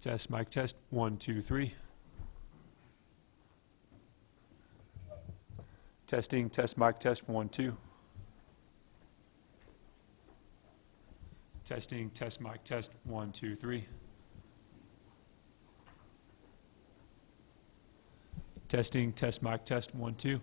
Test, mic test, 1, 2, 3. Testing, test, mic test, 1, 2. Testing, test, mic test, 1, 2, 3. Testing, test, mic test, 1, 2.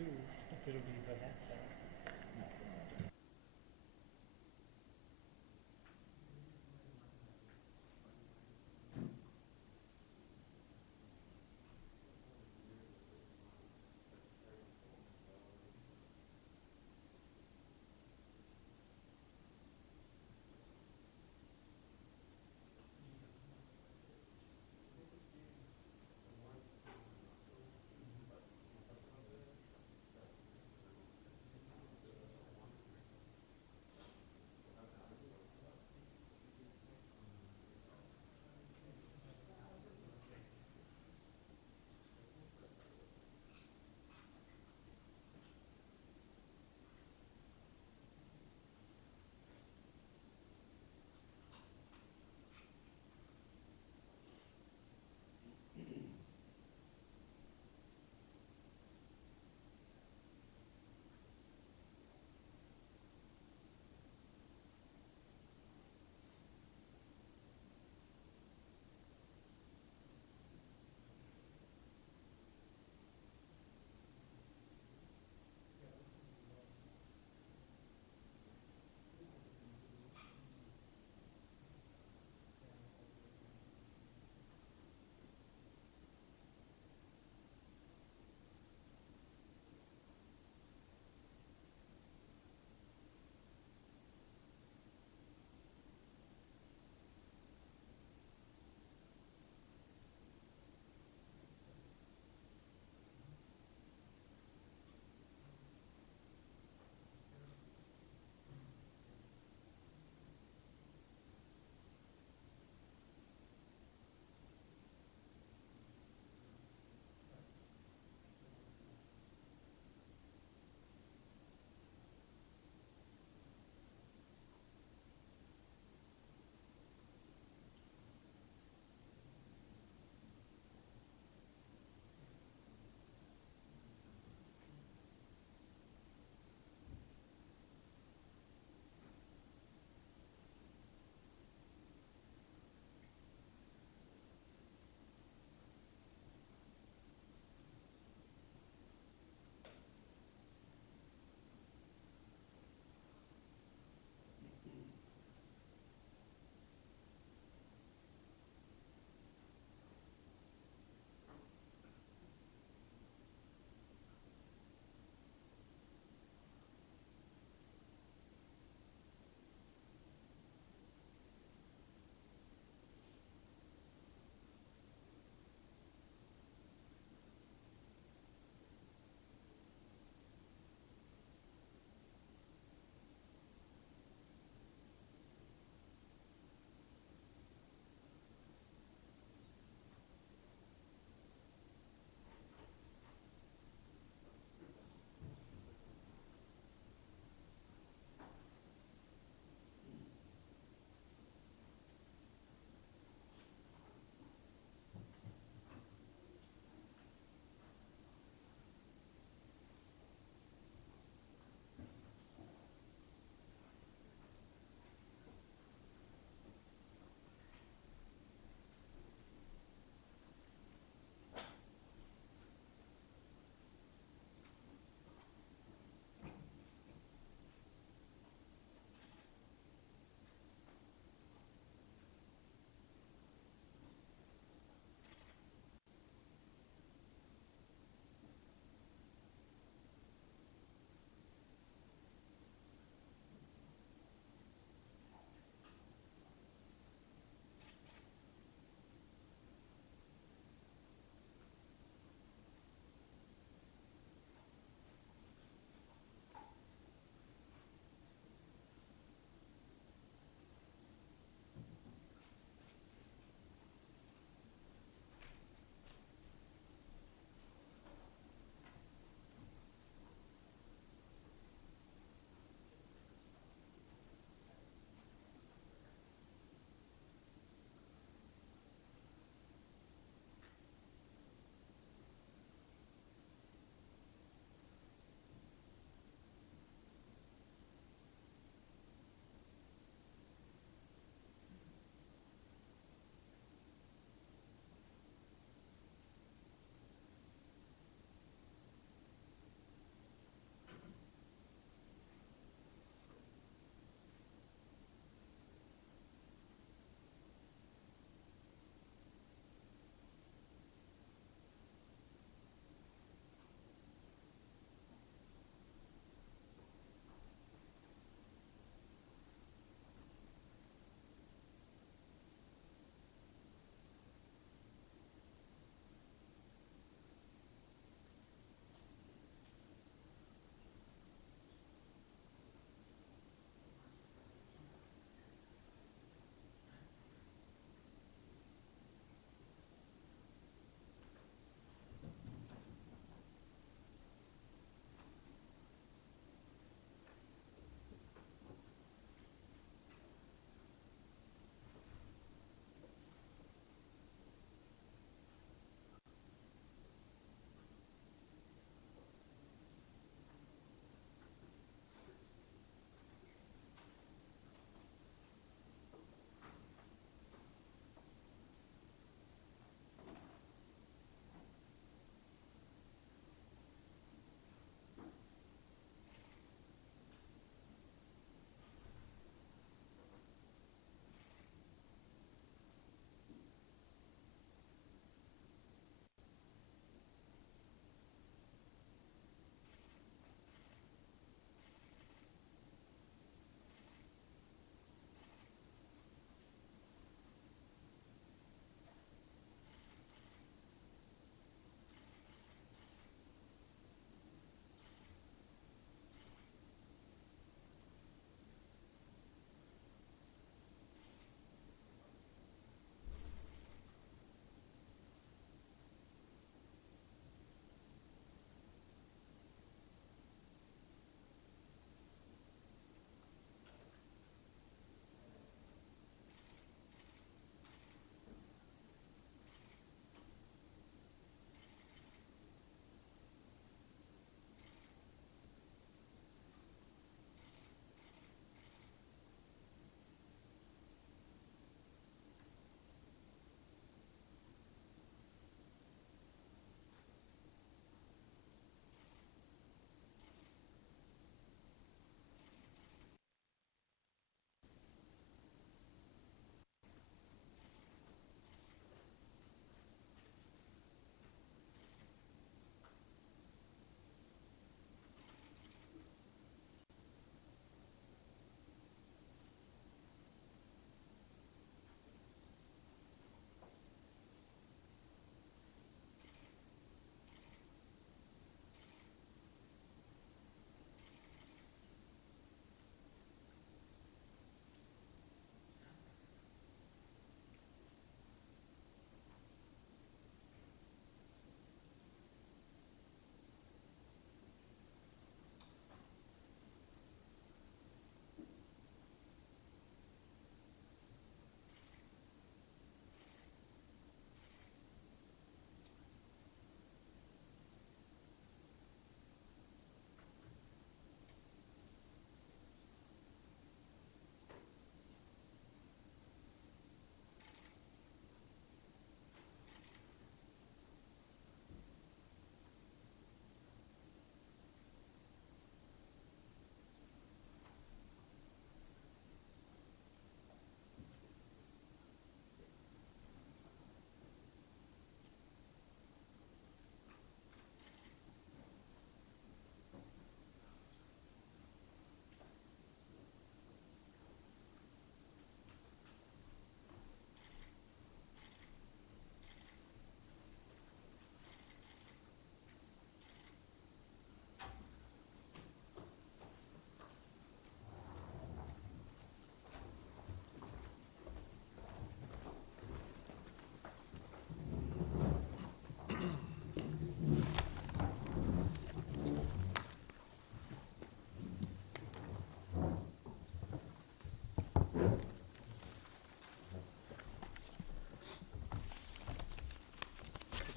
too, if it'll be the next time.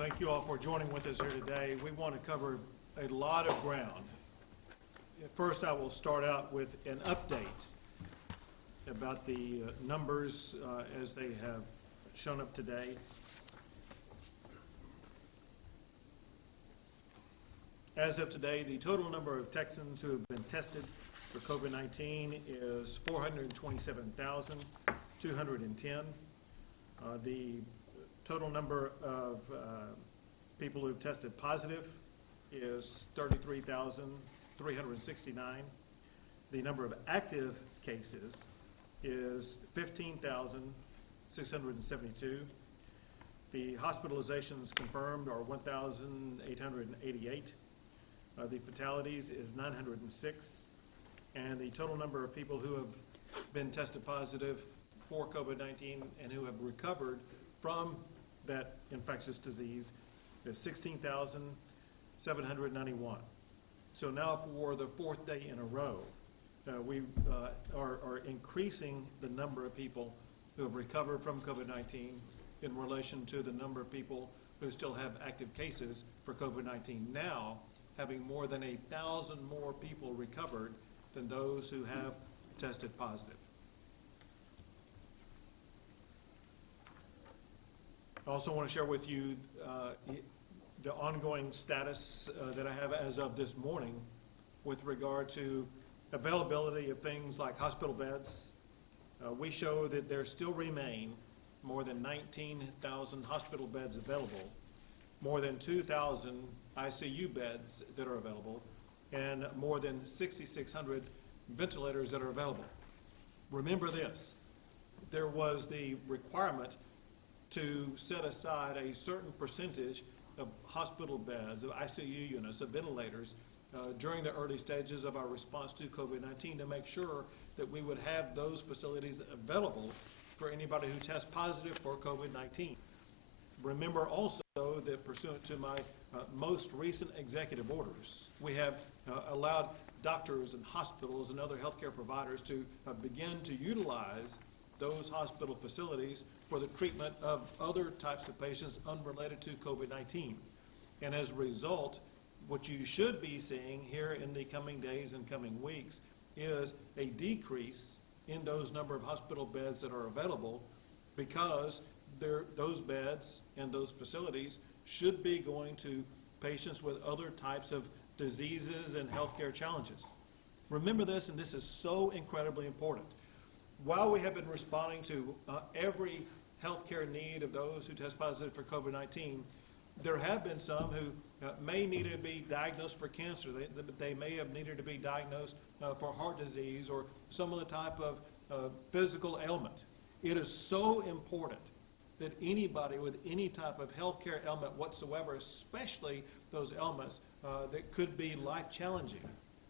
Thank you all for joining with us here today. We want to cover a lot of ground. First, I will start out with an update about the numbers as they have shown up today. As of today, the total number of Texans who have been tested for COVID-19 is 427,210. The total number of people who have tested positive is 33,369. The number of active cases is 15,672. The hospitalizations confirmed are 1,888. The fatalities is 906. And the total number of people who have been tested positive for COVID-19 and who have recovered from that infectious disease is 16,791. So now for the fourth day in a row, we are increasing the number of people who have recovered from COVID-19 in relation to the number of people who still have active cases for COVID-19, now having more than 1,000 more people recovered than those who have tested positive. I also want to share with you the ongoing status that I have as of this morning with regard to availability of things like hospital beds. We show that there still remain more than 19,000 hospital beds available, more than 2,000 ICU beds that are available, and more than 6,600 ventilators that are available. Remember this, there was the requirement to set aside a certain percentage of hospital beds, of ICU units, of ventilators during the early stages of our response to COVID-19 to make sure that we would have those facilities available for anybody who tests positive for COVID-19. Remember also that pursuant to my most recent executive orders, we have allowed doctors and hospitals and other healthcare providers to begin to utilize those hospital facilities for the treatment of other types of patients unrelated to COVID-19. And as a result, what you should be seeing here in the coming days and coming weeks is a decrease in those number of hospital beds that are available, because those beds and those facilities should be going to patients with other types of diseases and healthcare challenges. Remember this, and this is so incredibly important. While we have been responding to every healthcare need of those who test positive for COVID-19, there have been some who may need to be diagnosed for cancer. They may have needed to be diagnosed for heart disease or some other type of physical ailment. It is so important that anybody with any type of healthcare ailment whatsoever, especially those ailments that could be life-challenging,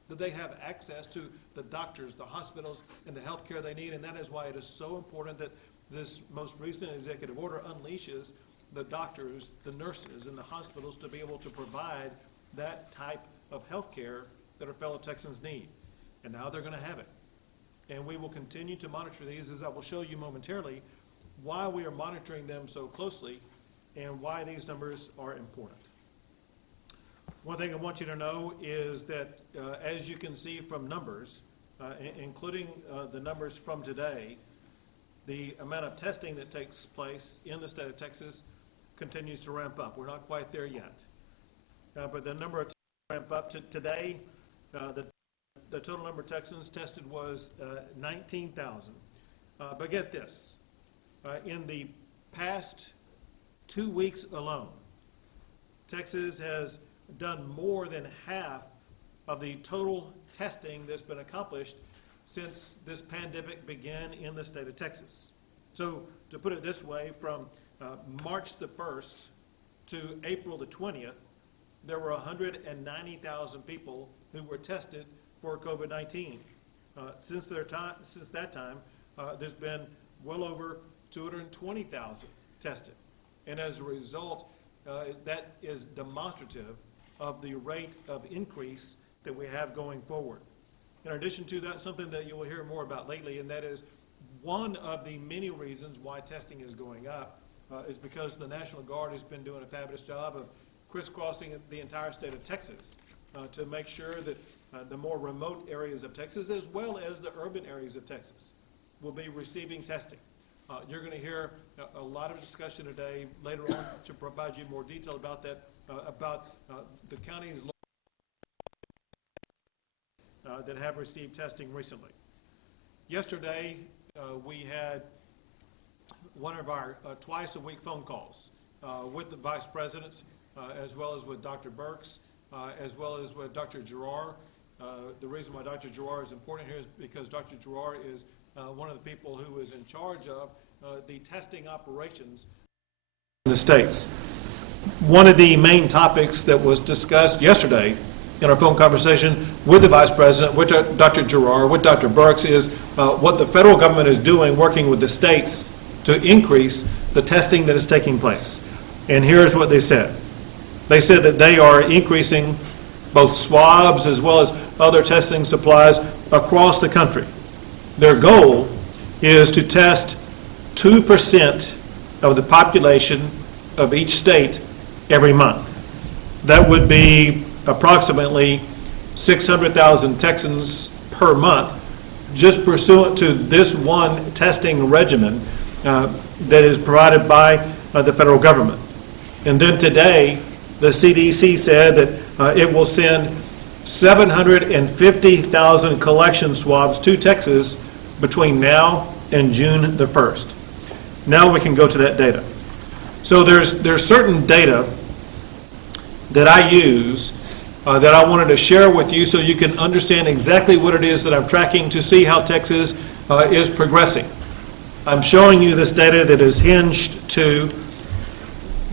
that they have access to the doctors, the hospitals, and the health care they need. And that is why it is so important that this most recent executive order unleashes the doctors, the nurses, and the hospitals to be able to provide that type of health care that our fellow Texans need. And now they're going to have it. And we will continue to monitor these, as I will show you momentarily, why we are monitoring them so closely and why these numbers are important. One thing I want you to know is that as you can see from numbers, including the numbers from today, the amount of testing that takes place in the state of Texas continues to ramp up. We're not quite there yet. But the number of tests ramp up to today. The total number of Texans tested was 19,000. But get this, in the past 2 weeks alone, Texas has done more than half of the total testing that's been accomplished since this pandemic began in the state of Texas. So to put it this way, from March the 1st to April the 20th, there were 190,000 people who were tested for COVID-19. Since that time, there's been well over 220,000 tested. And as a result, that is demonstrative of the rate of increase that we have going forward. In addition to that, something that you will hear more about lately, and that is one of the many reasons why testing is going up, is because the National Guard has been doing a fabulous job of crisscrossing the entire state of Texas to make sure that the more remote areas of Texas, as well as the urban areas of Texas, will be receiving testing. You're going to hear a lot of discussion today, later on, to provide you more detail about that, about the counties that have received testing recently. Yesterday, we had one of our twice-a-week phone calls with the vice presidents, as well as with Dr. Burks, as well as with Dr. Gerard. The reason why Dr. Gerard is important here is because Dr. Gerard is one of the people who is in charge of the testing operations in the states. One of the main topics that was discussed yesterday in our phone conversation with the Vice President, with Dr. Gerard, with Dr. Burks, is what the federal government is doing, working with the states to increase the testing that is taking place. And here's what they said. They said that they are increasing both swabs as well as other testing supplies across the country. Their goal is to test 2% of the population of each state every month. That would be approximately 600,000 Texans per month, just pursuant to this one testing regimen that is provided by the federal government. And then today, the CDC said that it will send 750,000 collection swabs to Texas between now and June the 1st. Now we can go to that data. So there's certain data that I use that I wanted to share with you so you can understand exactly what it is that I'm tracking to see how Texas is progressing. I'm showing you this data that is hinged to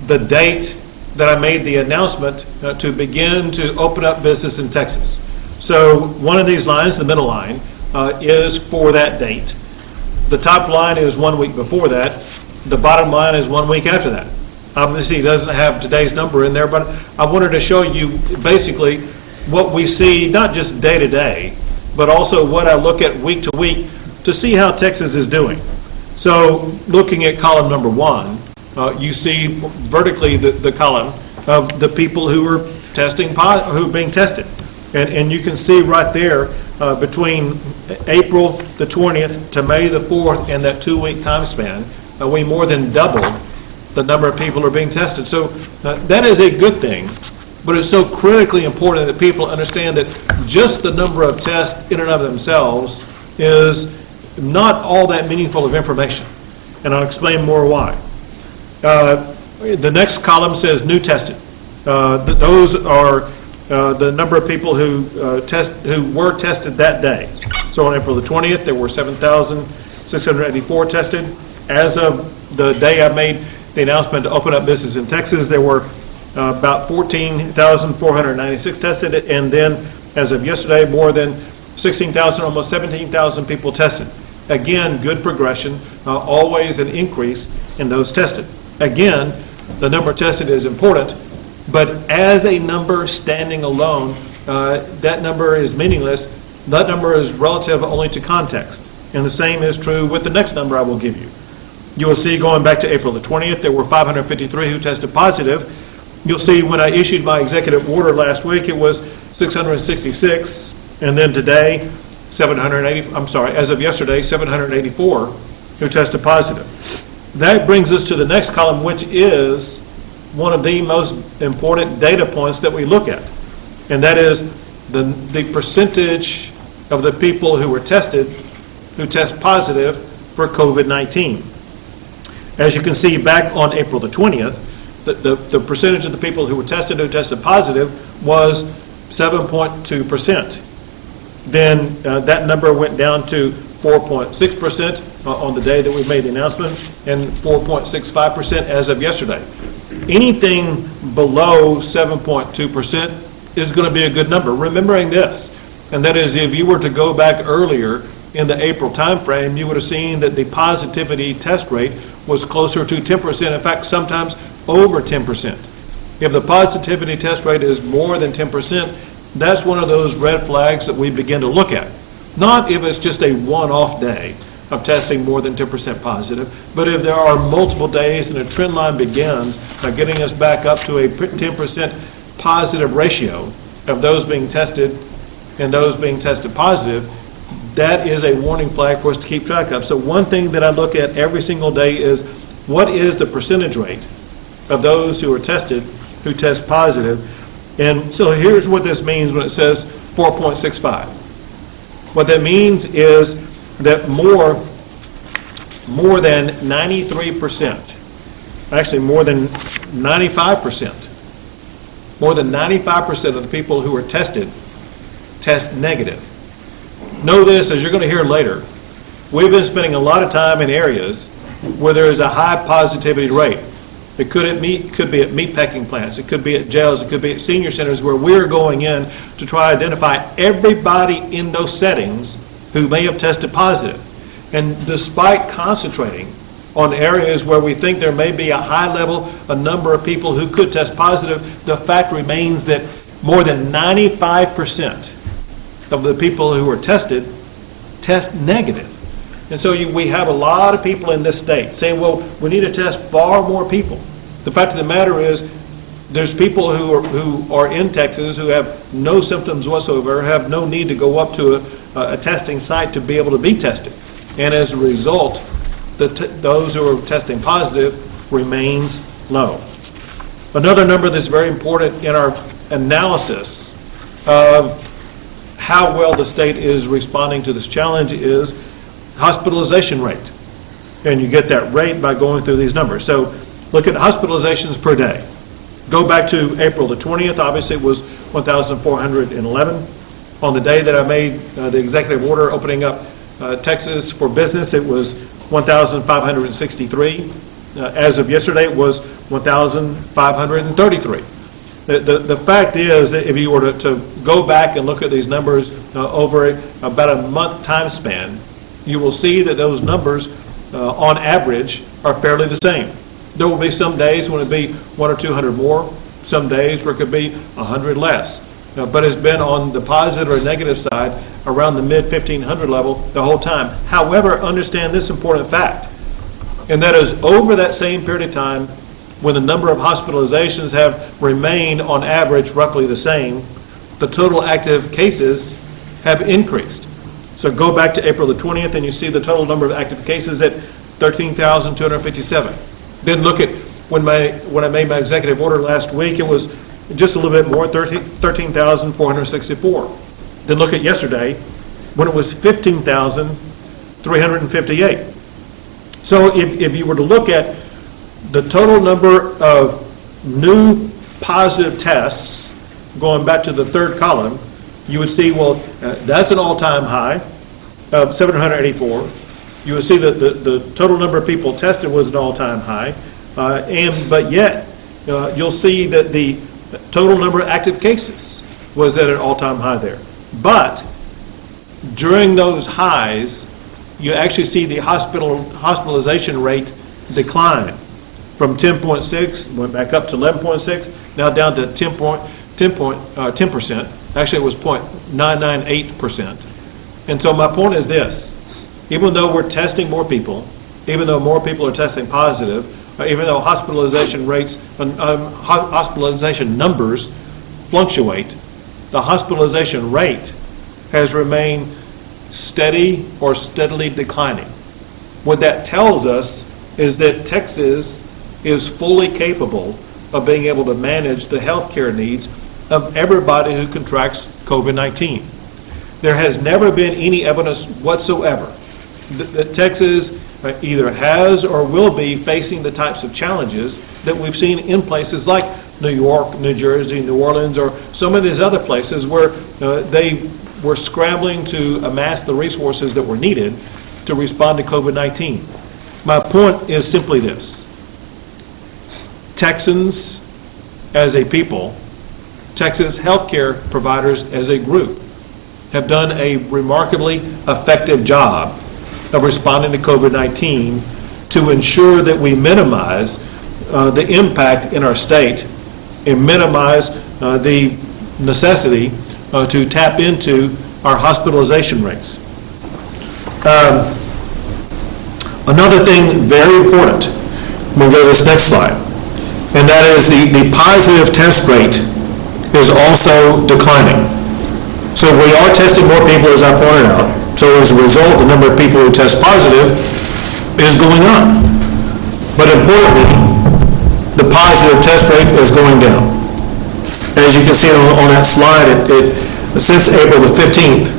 the date that I made the announcement to begin to open up business in Texas. So one of these lines, the middle line, is for that date. The top line is 1 week before that. The bottom line is 1 week after that. Obviously, it doesn't have today's number in there, but I wanted to show you basically what we see, not just day to day, but also what I look at week to week to see how Texas is doing. So looking at column number 1, you see vertically the column of the people who are who are being tested. And you can see right there between April the 20th to May the 4th in that 2-week time span, we more than doubled the number of people who are being tested. So that is a good thing, but it's so critically important that people understand that just the number of tests in and of themselves is not all that meaningful of information. And I'll explain more why. The next column says new tested. Those are the number of people who were tested that day. So on April the 20th, there were 7,684 tested. As of the day I made the announcement to open up business in Texas, there were about 14,496 tested, and then as of yesterday, more than 16,000, almost 17,000 people tested. Again, good progression, always an increase in those tested. Again, the number tested is important, but as a number standing alone, that number is meaningless. That number is relative only to context. And the same is true with the next number I will give you. You will see going back to April the 20th, there were 553 who tested positive. You'll see when I issued my executive order last week, it was 666, and then today, as of yesterday, 784 who tested positive. That brings us to the next column, which is one of the most important data points that we look at, and that is the percentage of the people who were tested who test positive for COVID-19. As you can see, back on April the 20th, the percentage of the people who tested positive was 7.2%. Then that number went down to 4.6% on the day that we made the announcement, and 4.65% as of yesterday. Anything below 7.2% is going to be a good number. Remembering this, and that is if you were to go back earlier in the April timeframe, you would have seen that the positivity test rate was closer to 10%, in fact, sometimes over 10%. If the positivity test rate is more than 10%, that's one of those red flags that we begin to look at. Not if it's just a one-off day, of testing more than 10% positive. But if there are multiple days and a trend line begins by getting us back up to a 10% positive ratio of those being tested and those being tested positive, that is a warning flag for us to keep track of. So one thing that I look at every single day is what is the percentage rate of those who are tested, who test positive. And so here's what this means when it says 4.65. What that means is that more than 93%, actually more than 95%, more than 95% of the people who are tested test negative. Know this, as you're going to hear later, we've been spending a lot of time in areas where there is a high positivity rate. It could be at meat packing plants, it could be at jails, it could be at senior centers where we're going in to try to identify everybody in those settings who may have tested positive. And despite concentrating on areas where we think there may be a high level, a number of people who could test positive, the fact remains that more than 95% of the people who are tested test negative. And so we have a lot of people in this state saying, well, we need to test far more people. The fact of the matter is there's people who are in Texas who have no symptoms whatsoever, have no need to go up to a testing site to be able to be tested. And as a result, those who are testing positive remains low. Another number that's very important in our analysis of how well the state is responding to this challenge is hospitalization rate. And you get that rate by going through these numbers. So look at hospitalizations per day. Go back to April the 20th, obviously it was 1,411. On the day that I made the executive order opening up Texas for business, it was 1,563. As of yesterday, it was 1,533. The fact is that if you were to go back and look at these numbers over about a month time span, you will see that those numbers on average are fairly the same. There will be some days when it'll be 100 or 200 more, some days where it could be 100 less. But it's been on the positive or negative side around the mid-1,500 level the whole time. However, understand this important fact, and that is over that same period of time, when the number of hospitalizations have remained on average roughly the same, the total active cases have increased. So go back to April the 20th and you see the total number of active cases at 13,257. Then look at when I made my executive order last week, it was just a little bit more, 13,464. Then look at yesterday when it was 15,358. So if you were to look at the total number of new positive tests, going back to the third column, you would see, well, that's an all-time high of 784. You would see that the total number of people tested was an all-time high, but yet you'll see that the total number of active cases was at an all-time high there. But during those highs, you actually see the hospitalization rate decline from 10.6, went back up to 11.6, now down to 10%. Actually, it was 0.998%. And so my point is this: even though we're testing more people, even though more people are testing positive, even though hospitalization rates, hospitalization numbers fluctuate, the hospitalization rate has remained steady or steadily declining. What that tells us is that Texas is fully capable of being able to manage the health care needs of everybody who contracts COVID-19. There has never been any evidence whatsoever that Texas either has or will be facing the types of challenges that we've seen in places like New York, New Jersey, New Orleans, or some of these other places where they were scrambling to amass the resources that were needed to respond to COVID-19. My point is simply this: Texans as a people, Texas healthcare providers as a group, have done a remarkably effective job of responding to COVID-19 to ensure that we minimize the impact in our state and minimize the necessity to tap into our hospitalization rates. Another thing very important, we go to this next slide, and that is the positive test rate is also declining. So we are testing more people, as I pointed out. So as a result, the number of people who test positive is going up. But importantly, the positive test rate is going down. As you can see on that slide, since April the 15th,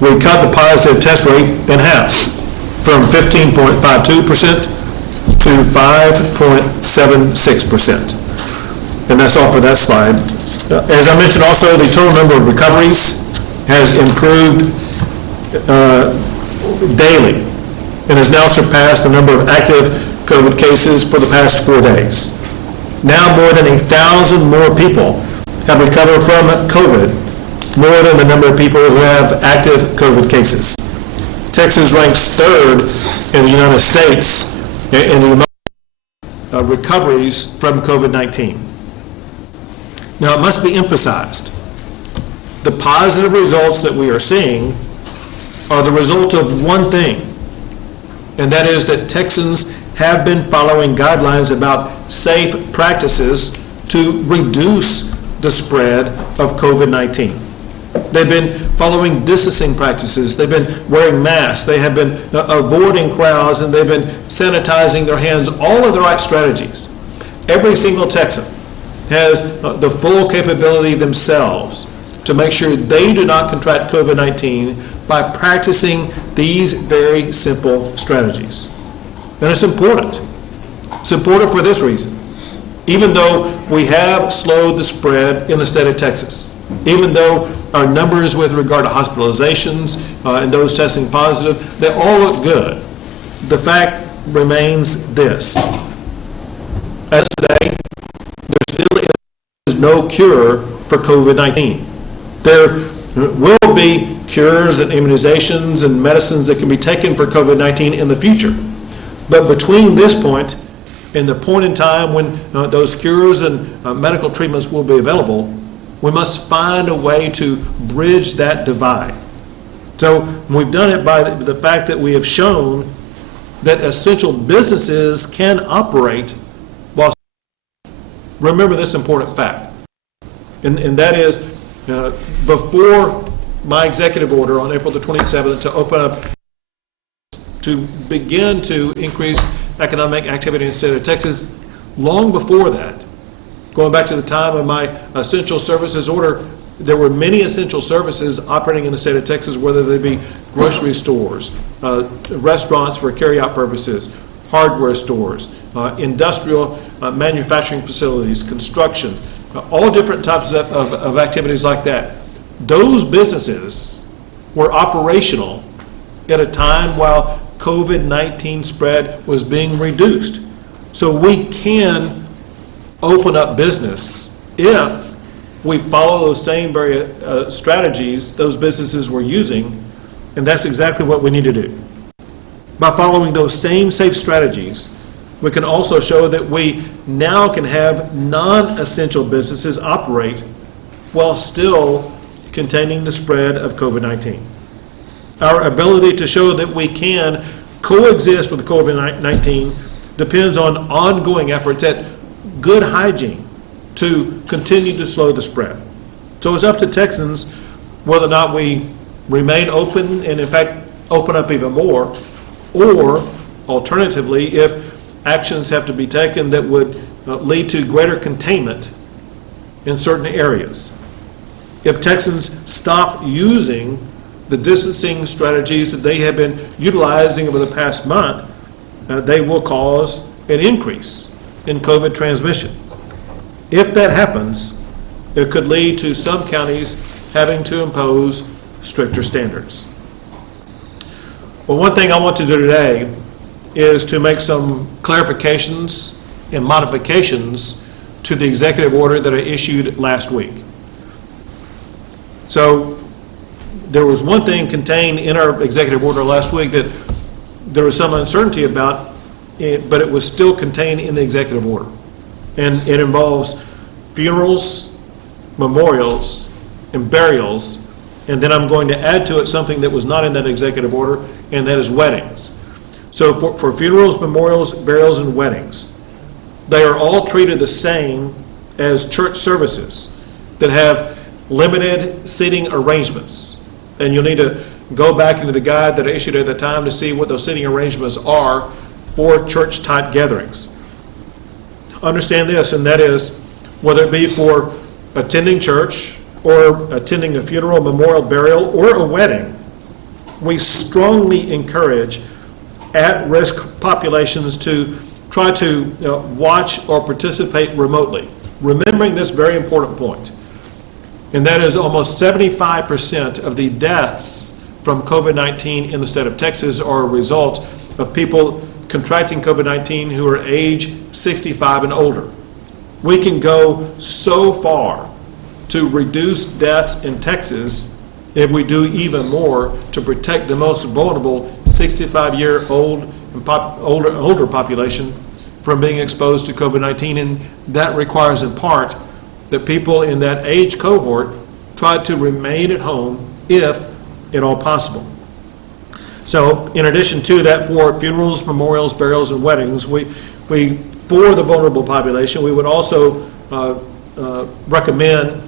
we cut the positive test rate in half, from 15.52% to 5.76%. And that's all for that slide. As I mentioned also, the total number of recoveries has improved daily and has now surpassed the number of active COVID cases for the past 4 days. Now more than 1,000 more people have recovered from COVID, more than the number of people who have active COVID cases. Texas ranks third in the United States in the amount of recoveries from COVID-19. Now, it must be emphasized, the positive results that we are seeing are the result of one thing, and that is that Texans have been following guidelines about safe practices to reduce the spread of COVID-19. They've been following distancing practices. They've been wearing masks. They have been avoiding crowds, and they've been sanitizing their hands, all of the right strategies. Every single Texan has the full capability themselves to make sure they do not contract COVID-19 by practicing these very simple strategies. And it's important. It's important for this reason. Even though we have slowed the spread in the state of Texas, even though our numbers with regard to hospitalizations and those testing positive, they all look good, the fact remains this. As today, there still is no cure for COVID-19. There will be cures and immunizations and medicines that can be taken for COVID-19 in the future. But between this point and the point in time when those cures and medical treatments will be available, we must find a way to bridge that divide. So we've done it by the fact that we have shown that essential businesses can operate while. Remember this important fact, and that is before my executive order on April the 27th to open up, to begin to increase economic activity in the state of Texas, long before that, going back to the time of my essential services order, there were many essential services operating in the state of Texas, whether they be grocery stores, restaurants for carry-out purposes, hardware stores, industrial manufacturing facilities, construction, all different types of activities like that. Those businesses were operational at a time while COVID-19 spread was being reduced. So we can open up business if we follow those same very strategies those businesses were using, and that's exactly what we need to do. By following those same safe strategies, we can also show that we now can have non-essential businesses operate while still containing the spread of COVID-19. Our ability to show that we can coexist with COVID-19 depends on ongoing efforts at good hygiene to continue to slow the spread. So it's up to Texans whether or not we remain open and, in fact, open up even more, or alternatively, if actions have to be taken that would lead to greater containment in certain areas. If Texans stop using the distancing strategies that they have been utilizing over the past month, they will cause an increase in COVID transmission. If that happens, it could lead to some counties having to impose stricter standards. Well, one thing I want to do today is to make some clarifications and modifications to the executive order that I issued last week. So there was one thing contained in our executive order last week that there was some uncertainty about, but it was still contained in the executive order. And it involves funerals, memorials, and burials, and then I'm going to add to it something that was not in that executive order, and that is weddings. So for funerals, memorials, burials, and weddings, they are all treated the same as church services that have limited seating arrangements. And you'll need to go back into the guide that I issued at the time to see what those seating arrangements are for church-type gatherings. Understand this, and that is, whether it be for attending church or attending a funeral, memorial, burial, or a wedding, we strongly encourage at-risk populations to try to watch or participate remotely, remembering this very important point, and that is almost 75% of the deaths from COVID-19 in the state of Texas are a result of people contracting COVID-19 who are age 65 and older. We can go so far to reduce deaths in Texas if we do even more to protect the most vulnerable 65-year-old and older population from being exposed to COVID-19, and that requires in part that people in that age cohort try to remain at home if at all possible. So in addition to that, for funerals, memorials, burials, and weddings, we for the vulnerable population, we would also recommend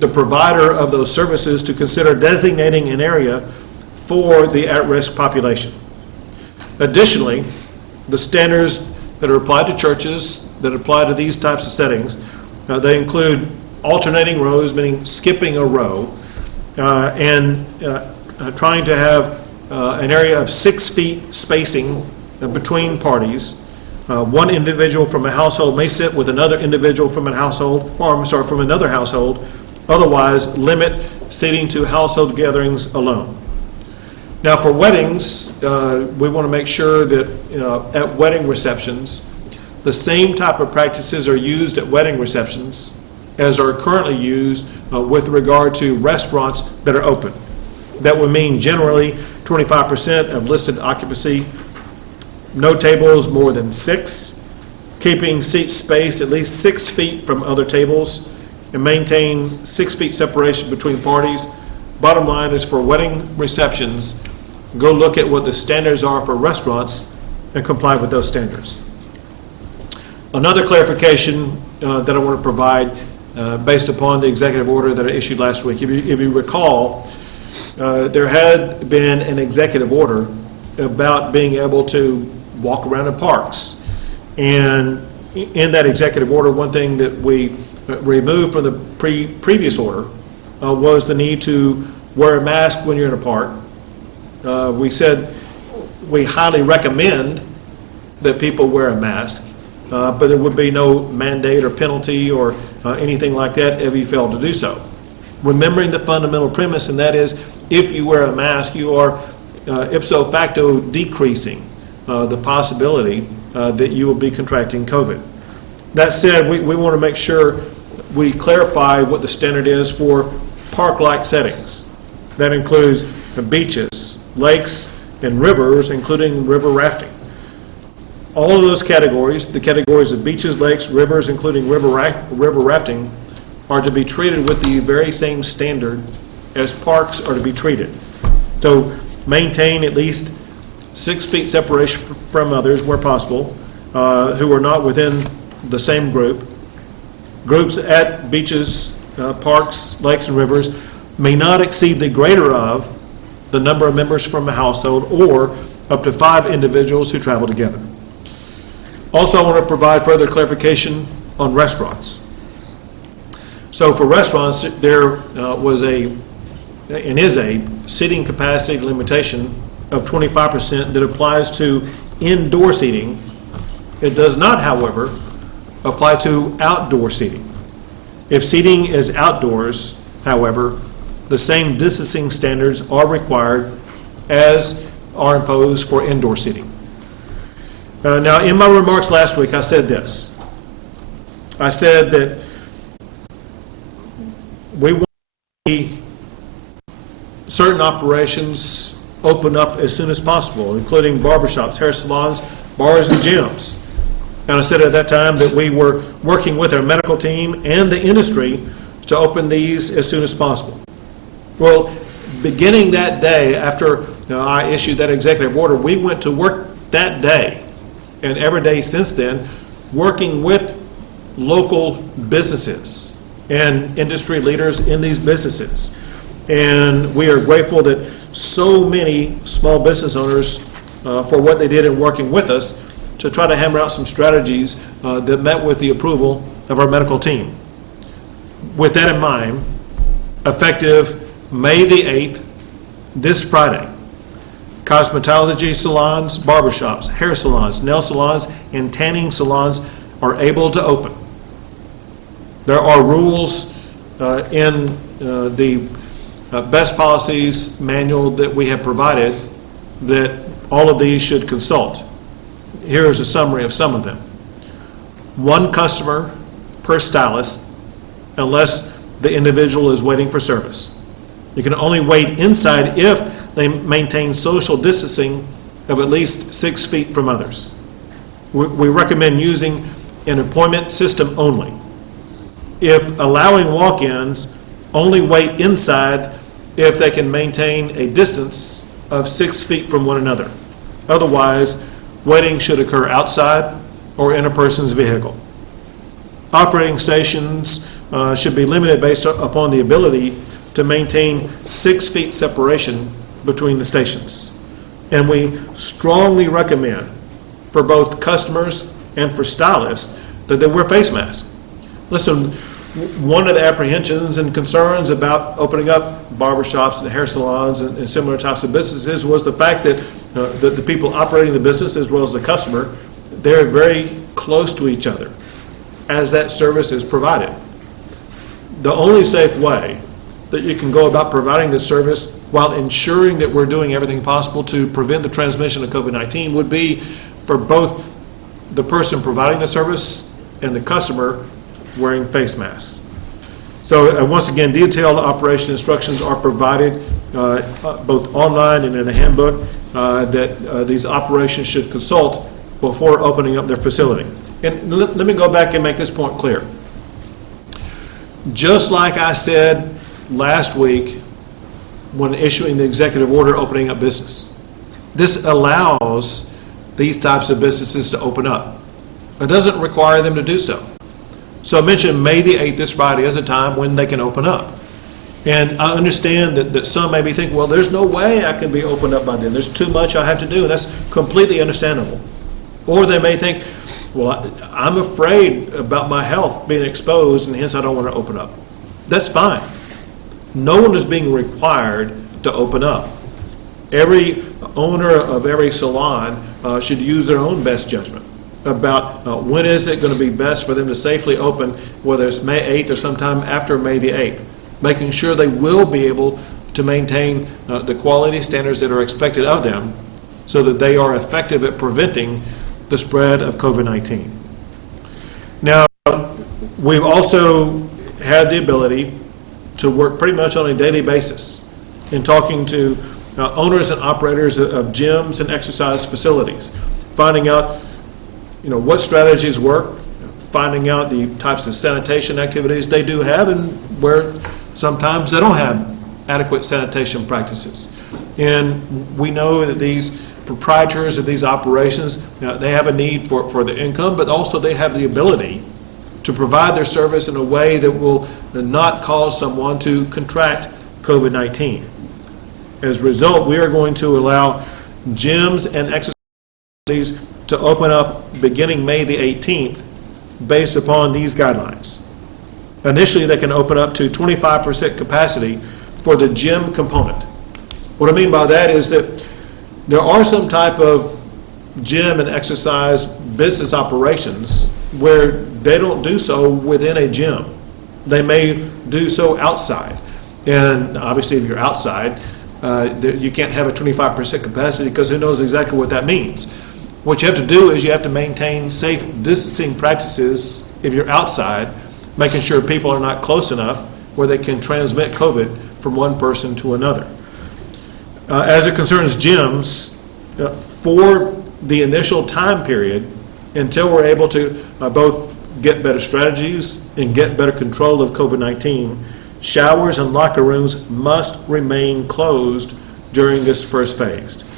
the provider of those services to consider designating an area for the at-risk population. Additionally, the standards that are applied to churches, that apply to these types of settings, they include alternating rows, meaning skipping a row, and trying to have an area of 6 feet spacing between parties. One individual from a household may sit with another individual from a household, or I'm sorry, from another household. Otherwise, limit seating to household gatherings alone. Now, for weddings, we want to make sure that at wedding receptions, the same type of practices are used at wedding receptions as are currently used with regard to restaurants that are open. That would mean generally 25% of listed occupancy, no tables more than 6, keeping seat space at least 6 feet from other tables, and maintain 6 feet separation between parties. Bottom line is, for wedding receptions, go look at what the standards are for restaurants and comply with those standards. Another clarification that I want to provide based upon the executive order that I issued last week. If you recall, there had been an executive order about being able to walk around in parks. And in that executive order, one thing that we removed from the previous order was the need to wear a mask when you're in a park. We said we highly recommend that people wear a mask, but there would be no mandate or penalty or anything like that if you failed to do so. Remembering the fundamental premise, and that is, if you wear a mask, you are ipso facto decreasing the possibility that you will be contracting COVID. That said, we want to make sure we clarify what the standard is for park-like settings. That includes beaches, lakes, and rivers, including river rafting. All of those categories, the categories of beaches, lakes, rivers, including river rafting, are to be treated with the very same standard as parks are to be treated. So maintain at least 6 feet separation from others where possible, who are not within the same group. Groups at beaches, parks, lakes, and rivers may not exceed the greater of the number of members from a household, or up to 5 individuals who travel together. Also, I want to provide further clarification on restaurants. So for restaurants, there was and is a seating capacity limitation of 25% that applies to indoor seating. It does not, however, apply to outdoor seating. If seating is outdoors, however, the same distancing standards are required as are imposed for indoor seating. Now, in my remarks last week, I said this. I said that we want to see certain operations open up as soon as possible, including barbershops, hair salons, bars, and gyms. And I said at that time that we were working with our medical team and the industry to open these as soon as possible. Well, beginning that day after I issued that executive order, we went to work that day and every day since then, working with local businesses and industry leaders in these businesses. And we are grateful that so many small business owners for what they did in working with us to try to hammer out some strategies that met with the approval of our medical team. With that in mind, effective May the 8th, this Friday, cosmetology salons, barbershops, hair salons, nail salons, and tanning salons are able to open. There are rules in the best policies manual that we have provided that all of these should consult. Here is a summary of some of them. 1 customer per stylist, unless the individual is waiting for service. You can only wait inside if they maintain social distancing of at least 6 feet from others. We recommend using an appointment system only. If allowing walk-ins, only wait inside if they can maintain a distance of 6 feet from one another. Otherwise, waiting should occur outside or in a person's vehicle. Operating stations should be limited based upon the ability to maintain 6 feet separation between the stations. And we strongly recommend for both customers and for stylists that they wear face masks. Listen, one of the apprehensions and concerns about opening up barbershops and hair salons and similar types of businesses was the fact that the people operating the business as well as the customer, they're very close to each other as that service is provided. The only safe way that you can go about providing this service while ensuring that we're doing everything possible to prevent the transmission of COVID-19 would be for both the person providing the service and the customer wearing face masks. So once again, detailed operation instructions are provided both online and in the handbook that these operations should consult before opening up their facility. And let me go back and make this point clear. Just like I said last week when issuing the executive order opening up business, this allows these types of businesses to open up. It doesn't require them to do so. So I mentioned May the 8th, this Friday, as a time when they can open up. And I understand that some may be thinking, well, there's no way I can be opened up by then. There's too much I have to do. And that's completely understandable. Or they may think, well, I'm afraid about my health being exposed, and hence I don't want to open up. That's fine. No one is being required to open up. Every owner of every salon should use their own best judgment about when is it going to be best for them to safely open, whether it's May 8th or sometime after May the 8th, making sure they will be able to maintain the quality standards that are expected of them so that they are effective at preventing the spread of COVID-19. Now, we've also had the ability to work pretty much on a daily basis in talking to owners and operators of gyms and exercise facilities, finding out what strategies work, finding out the types of sanitation activities they do have and where sometimes they don't have adequate sanitation practices. And we know that these proprietors of these operations, they have a need for the income, but also they have the ability to provide their service in a way that will not cause someone to contract COVID-19. As a result, we are going to allow gyms and exercise facilities to open up beginning May the 18th based upon these guidelines. Initially, they can open up to 25% capacity for the gym component. What I mean by that is that there are some type of gym and exercise business operations where they don't do so within a gym. They may do so outside. And obviously, if you're outside, you can't have a 25% capacity because who knows exactly what that means. What you have to do is you have to maintain safe distancing practices if you're outside, making sure people are not close enough where they can transmit COVID from one person to another. As it concerns gyms, for the initial time period, until we're able to both get better strategies and get better control of COVID-19, showers and locker rooms must remain closed during this first phase.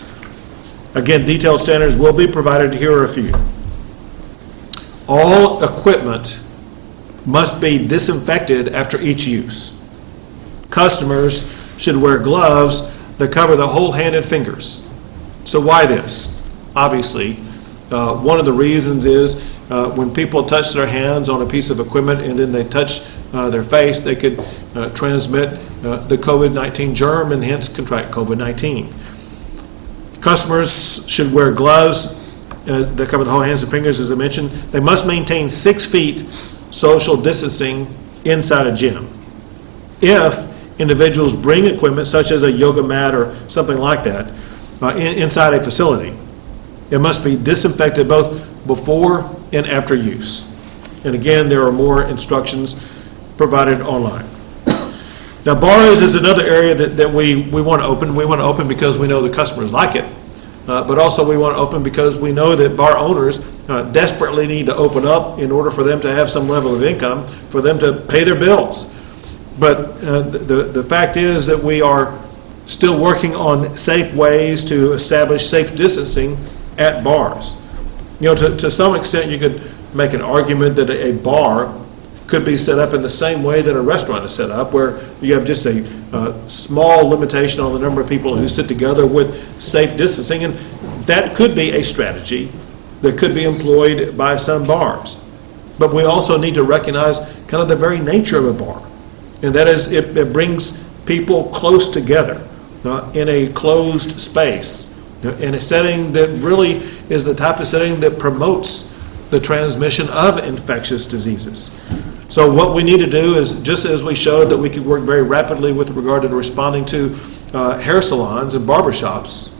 Again, detailed standards will be provided. Here are a few. All equipment must be disinfected after each use. Customers should wear gloves that cover the whole hand and fingers. So why this? Obviously, one of the reasons is when people touch their hands on a piece of equipment and then they touch their face, they could transmit the COVID-19 germ and hence contract COVID-19. Customers should wear gloves that cover the whole hands and fingers, as I mentioned. They must maintain 6 feet social distancing inside a gym. If individuals bring equipment such as a yoga mat or something like that inside a facility, it must be disinfected both before and after use. And again, there are more instructions provided online. Now, bars is another area that we want to open. We want to open because we know the customers like it, but also we want to open because we know that bar owners desperately need to open up in order for them to have some level of income, for them to pay their bills. But the fact is that we are still working on safe ways to establish safe distancing at bars. You know, to some extent, you could make an argument that a bar could be set up in the same way that a restaurant is set up, where you have just a small limitation on the number of people who sit together with safe distancing, and that could be a strategy that could be employed by some bars. But we also need to recognize kind of the very nature of a bar, and that is it brings people close together in a closed space, in a setting that really is the type of setting that promotes the transmission of infectious diseases. So what we need to do is, just as we showed that we could work very rapidly with regard to responding to hair salons and barbershops,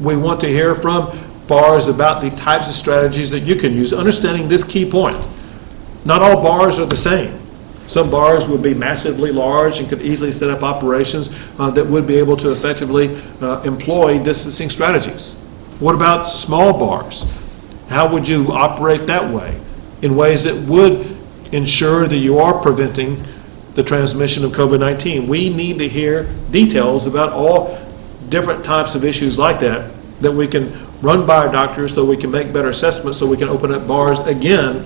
we want to hear from bars about the types of strategies that you can use, understanding this key point. Not all bars are the same. Some bars would be massively large and could easily set up operations that would be able to effectively employ distancing strategies. What about small bars? How would you operate that way in ways that would ensure that you are preventing the transmission of COVID-19? We need to hear details about all different types of issues like that we can run by our doctors so we can make better assessments so we can open up bars again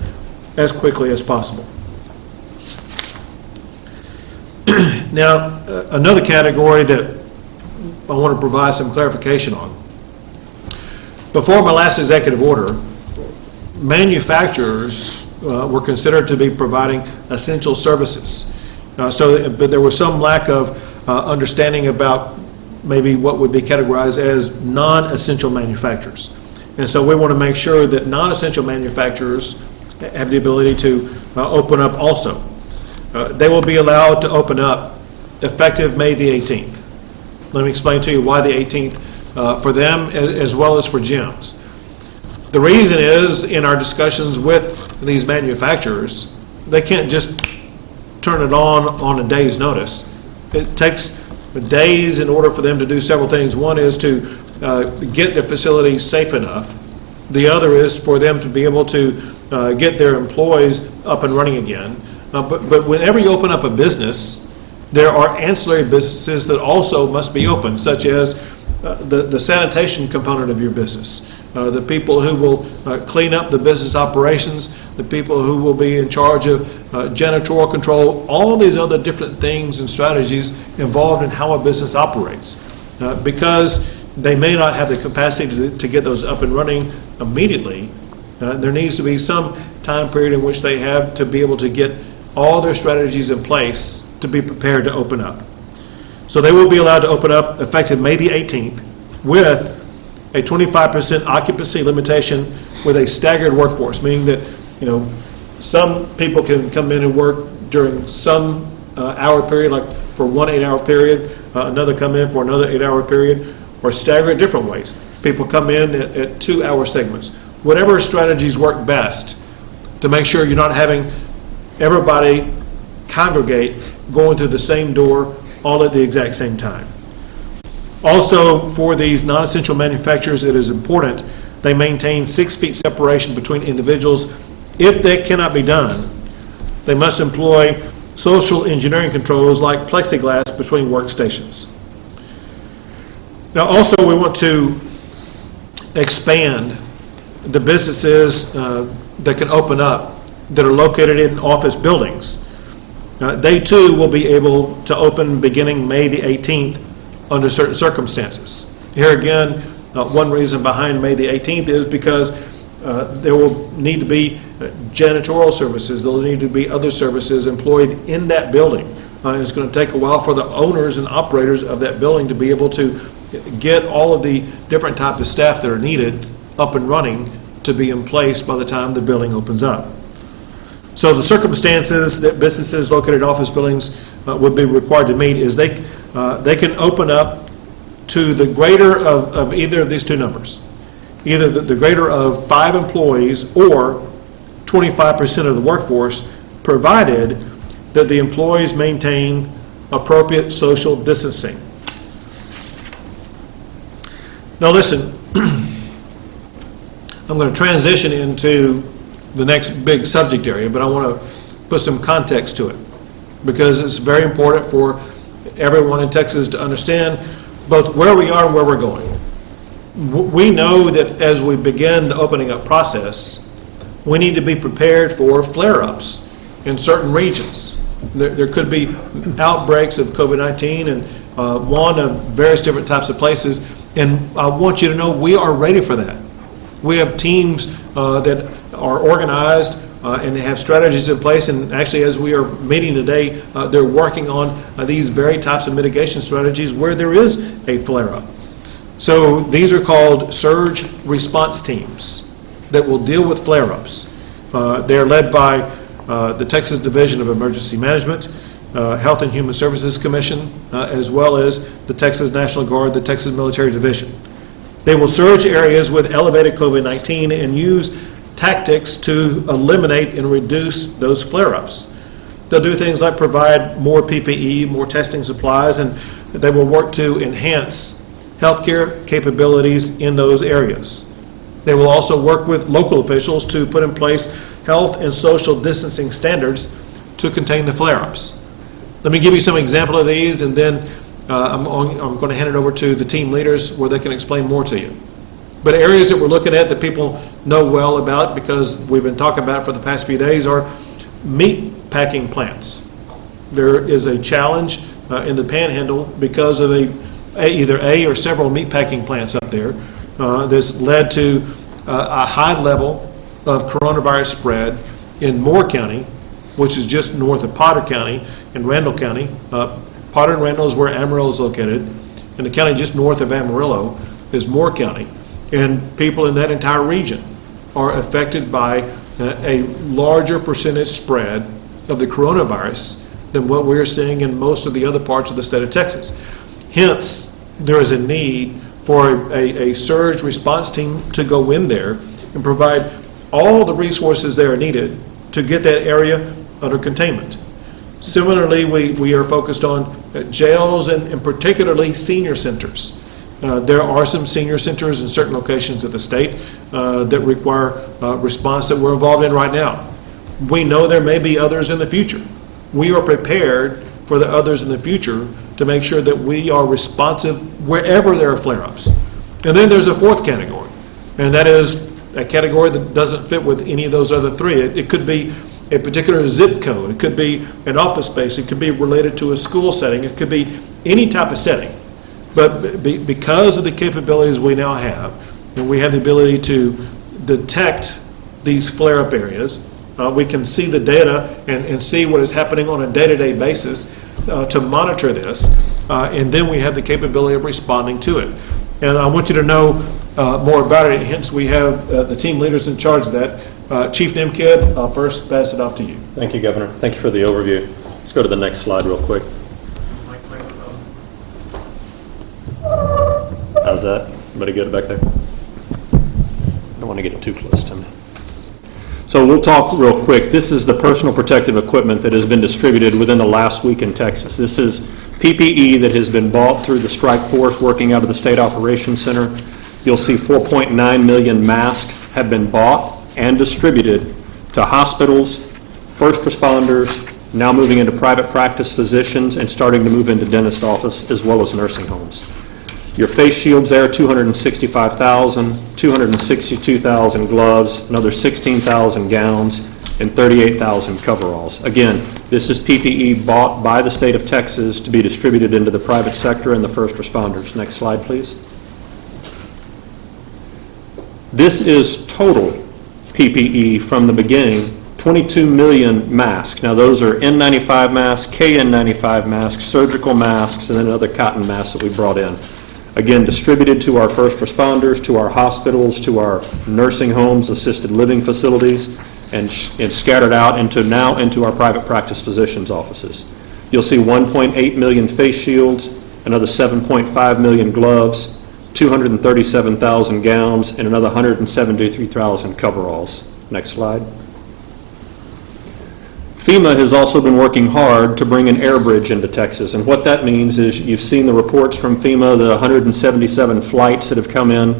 as quickly as possible. Now, another category that I want to provide some clarification on. Before my last executive order, manufacturers were considered to be providing essential services. But there was some lack of understanding about maybe what would be categorized as non-essential manufacturers. And so we want to make sure that non-essential manufacturers have the ability to open up also. They will be allowed to open up effective May the 18th. Let me explain to you why the 18th for them as well as for gyms. The reason is, in our discussions with these manufacturers, they can't just turn it on a day's notice. It takes days in order for them to do several things. One is to get their facility safe enough. The other is for them to be able to get their employees up and running again. But whenever you open up a business, there are ancillary businesses that also must be open, such as the sanitation component of your business, the people who will clean up the business operations, the people who will be in charge of janitorial control, all these other different things and strategies involved in how a business operates. Because they may not have the capacity to get those up and running immediately, there needs to be some time period in which they have to be able to get all their strategies in place to be prepared to open up. So they will be allowed to open up effective May the 18th with a 25% occupancy limitation with a staggered workforce, meaning that, you know, some people can come in and work during some hour period, like for one 8-hour period, another come in for another 8-hour period, or stagger it different ways. People come in at 2-hour segments. Whatever strategies work best to make sure you're not having everybody congregate going through the same door all at the exact same time. Also, for these non-essential manufacturers, it is important they maintain 6 feet separation between individuals. If that cannot be done, they must employ social engineering controls like plexiglass between workstations. Now, also, we want to expand the businesses that can open up that are located in office buildings. They too will be able to open beginning May the 18th under certain circumstances. Here again, one reason behind May the 18th is because there will need to be janitorial services, there will need to be other services employed in that building. It's going to take a while for the owners and operators of that building to be able to get all of the different types of staff that are needed up and running to be in place by the time the building opens up. So the circumstances that businesses located in office buildings would be required to meet is they can open up to the greater of either of these two numbers, either the greater of 5 employees or 25% of the workforce, provided that the employees maintain appropriate social distancing. Now listen, I'm going to transition into the next big subject area, but I want to put some context to it because it's very important for everyone in Texas to understand both where we are and where we're going. We know that as we begin the opening up process, we need to be prepared for flare-ups in certain regions. There could be outbreaks of COVID-19 and one of various different types of places, and I want you to know we are ready for that. We have teams that are organized and have strategies in place, and actually as we are meeting today, they're working on these very types of mitigation strategies where there is a flare-up. So these are called surge response teams that will deal with flare-ups. They're led by the Texas Division of Emergency Management, Health and Human Services Commission, as well as the Texas National Guard, the Texas Military Division. They will surge areas with elevated COVID-19 and use tactics to eliminate and reduce those flare-ups. They'll do things like provide more PPE, more testing supplies, and they will work to enhance healthcare capabilities in those areas. They will also work with local officials to put in place health and social distancing standards to contain the flare-ups. Let me give you some example of these, and then I'm going to hand it over to the team leaders where they can explain more to you. But areas that we're looking at that people know well about because we've been talking about it for the past few days are meat packing plants. There is a challenge in the Panhandle because of either a or several meat packing plants up there that's led to a high level of coronavirus spread in Moore County, which is just north of Potter County and Randall County. Potter and Randall is where Amarillo is located, and the county just north of Amarillo is Moore County. And people in that entire region are affected by a larger percentage spread of the coronavirus than what we're seeing in most of the other parts of the state of Texas. Hence, there is a need for a surge response team to go in there and provide all the resources that are needed to get that area under containment. Similarly, we are focused on jails and particularly senior centers. There are some senior centers in certain locations of the state that require response that we're involved in right now. We know there may be others in the future. We are prepared for the others in the future to make sure that we are responsive wherever there are flare-ups. And then there's a fourth category, and that is a category that doesn't fit with any of those other three. It could be a particular zip code. It could be an office space. It could be related to a school setting. It could be any type of setting. But because of the capabilities we now have, and we have the ability to detect these flare-up areas, we can see the data and see what is happening on a day-to-day basis to monitor this, and then we have the capability of responding to it. And I want you to know more about it, hence we have the team leaders in charge of that. Chief Nimkid, I'll first pass it off to you. Thank you, Governor. Thank you for the overview. Let's go to the next slide real quick. How's that? Everybody good back there? Don't want to get it too close to me. So we'll talk real quick. This is the personal protective equipment that has been distributed within the last week in Texas. This is PPE that has been bought through the strike force working out of the State Operations Center. You'll see 4.9 million masks have been bought and distributed to hospitals, first responders, now moving into private practice physicians, and starting to move into dentist office as well as nursing homes. Your face shields there, 265,000, 262,000 gloves, another 16,000 gowns, and 38,000 coveralls. Again, this is PPE bought by the state of Texas to be distributed into the private sector and the first responders. Next slide, please. This is total PPE from the beginning, 22 million masks. Now those are N95 masks, KN95 masks, surgical masks, and then other cotton masks that we brought in. Again, distributed to our first responders, to our hospitals, to our nursing homes, assisted living facilities, and scattered out into our private practice physicians' offices. You'll see 1.8 million face shields, another 7.5 million gloves, 237,000 gowns, and another 173,000 coveralls. Next slide. FEMA has also been working hard to bring an air bridge into Texas, and what that means is you've seen the reports from FEMA, the 177 flights that have come in.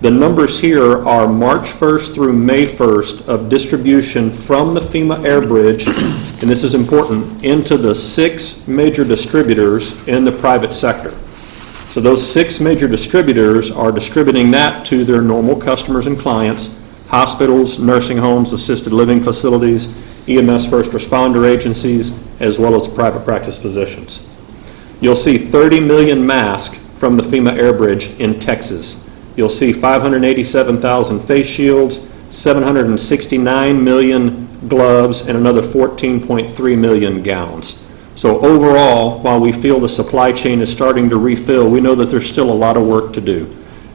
The numbers here are March 1st through May 1st of distribution from the FEMA air bridge, and this is important, into the 6 major distributors in the private sector. So those 6 major distributors are distributing that to their normal customers and clients, hospitals, nursing homes, assisted living facilities, EMS first responder agencies, as well as private practice physicians. You'll see 30 million masks from the FEMA air bridge in Texas. You'll see 587,000 face shields, 769 million gloves, and another 14.3 million gowns. So overall, while we feel the supply chain is starting to refill, we know that there's still a lot of work to do.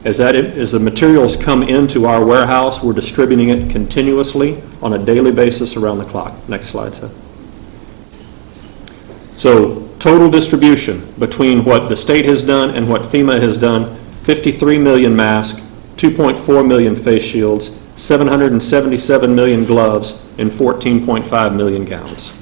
As the materials come into our warehouse, we're distributing it continuously on a daily basis around the clock. Next slide, Seth. So total distribution between what the state has done and what FEMA has done, 53 million masks, 2.4 million face shields, 777 million gloves, and 14.5 million gowns.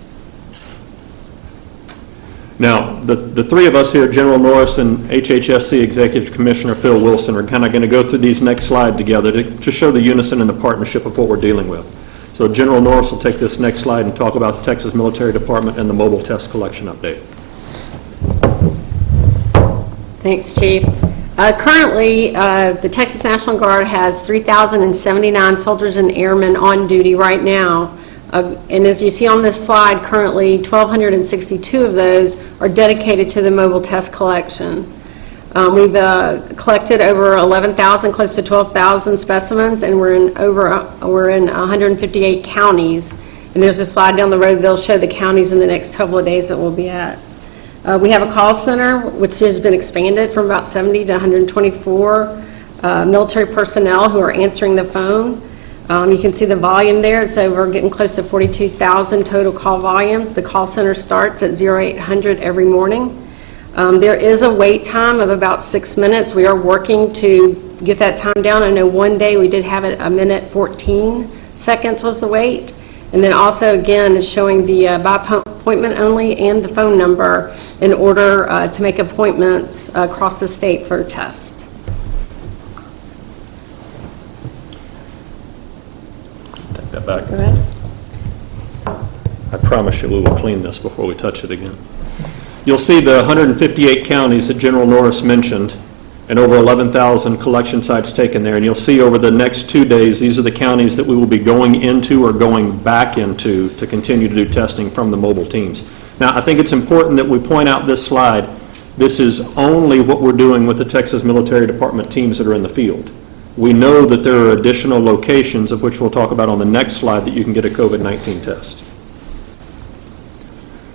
Now, the 3 of us here, General Norris and HHSC Executive Commissioner Phil Wilson, are kind of going to go through these next slide together to show the unison and the partnership of what we're dealing with. So General Norris will take this next slide and talk about the Texas Military Department and the mobile test collection update. Thanks, Chief. Currently, the Texas National Guard has 3,079 soldiers and airmen on duty right now. And as you see on this slide, currently 1,262 of those are dedicated to the mobile test collection. We've collected over 11,000, close to 12,000 specimens, and we're in 158 counties. And there's a slide down the road that'll show the counties in the next couple of days that we'll be at. We have a call center, which has been expanded from about 70 to 124 military personnel who are answering the phone. You can see the volume there, so we're getting close to 42,000 total call volumes. The call center starts at 0800 every morning. There is a wait time of about 6 minutes. We are working to get that time down. I know one day we did have it a minute 14 seconds was the wait. And then also, again, is showing the by appointment only and the phone number in order to make appointments across the state for tests. Back. Go ahead. I promise you we will clean this before we touch it again. You'll see the 158 counties that General Norris mentioned and over 11,000 collection sites taken there. And you'll see over the next 2 days, these are the counties that we will be going into or going back into to continue to do testing from the mobile teams. Now, I think it's important that we point out this slide. This is only what we're doing with the Texas Military Department teams that are in the field. We know that there are additional locations, of which we'll talk about on the next slide, that you can get a COVID-19 test.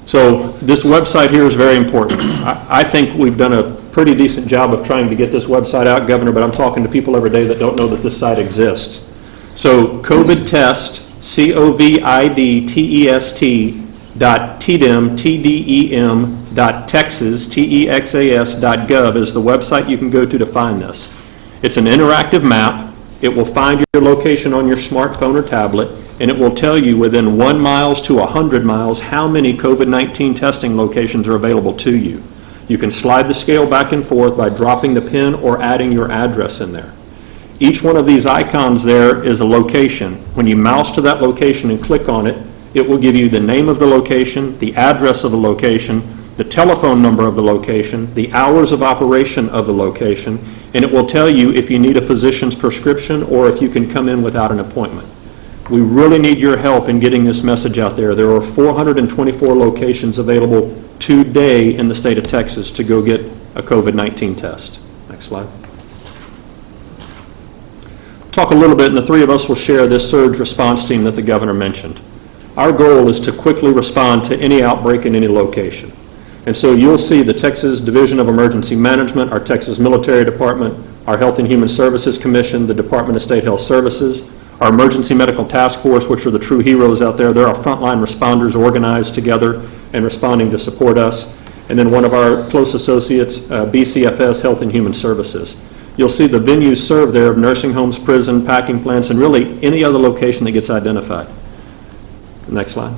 So this website here is very important. I think we've done a pretty decent job of trying to get this website out, Governor, but I'm talking to people every day that don't know that this site exists. So COVID test, COVID-test .tdem.texas, texas.gov is the website you can go to find this. It's an interactive map. It will find your location on your smartphone or tablet, and it will tell you within 1 mile to 100 miles how many COVID-19 testing locations are available to you. You can slide the scale back and forth by dropping the pin or adding your address in there. Each one of these icons there is a location. When you mouse to that location and click on it, it will give you the name of the location, the address of the location, the telephone number of the location, the hours of operation of the location, and it will tell you if you need a physician's prescription or if you can come in without an appointment. We really need your help in getting this message out there. There are 424 locations available today in the state of Texas to go get a COVID-19 test. Next slide. Talk a little bit, and the three of us will share this surge response team that the governor mentioned. Our goal is to quickly respond to any outbreak in any location. And so you'll see the Texas Division of Emergency Management, our Texas Military Department, our Health and Human Services Commission, the Department of State Health Services, our Emergency Medical Task Force, which are the true heroes out there. They're our frontline responders organized together and responding to support us. And then one of our close associates, BCFS Health and Human Services. You'll see the venues served there of nursing homes, prison, packing plants, and really any other location that gets identified. Next slide.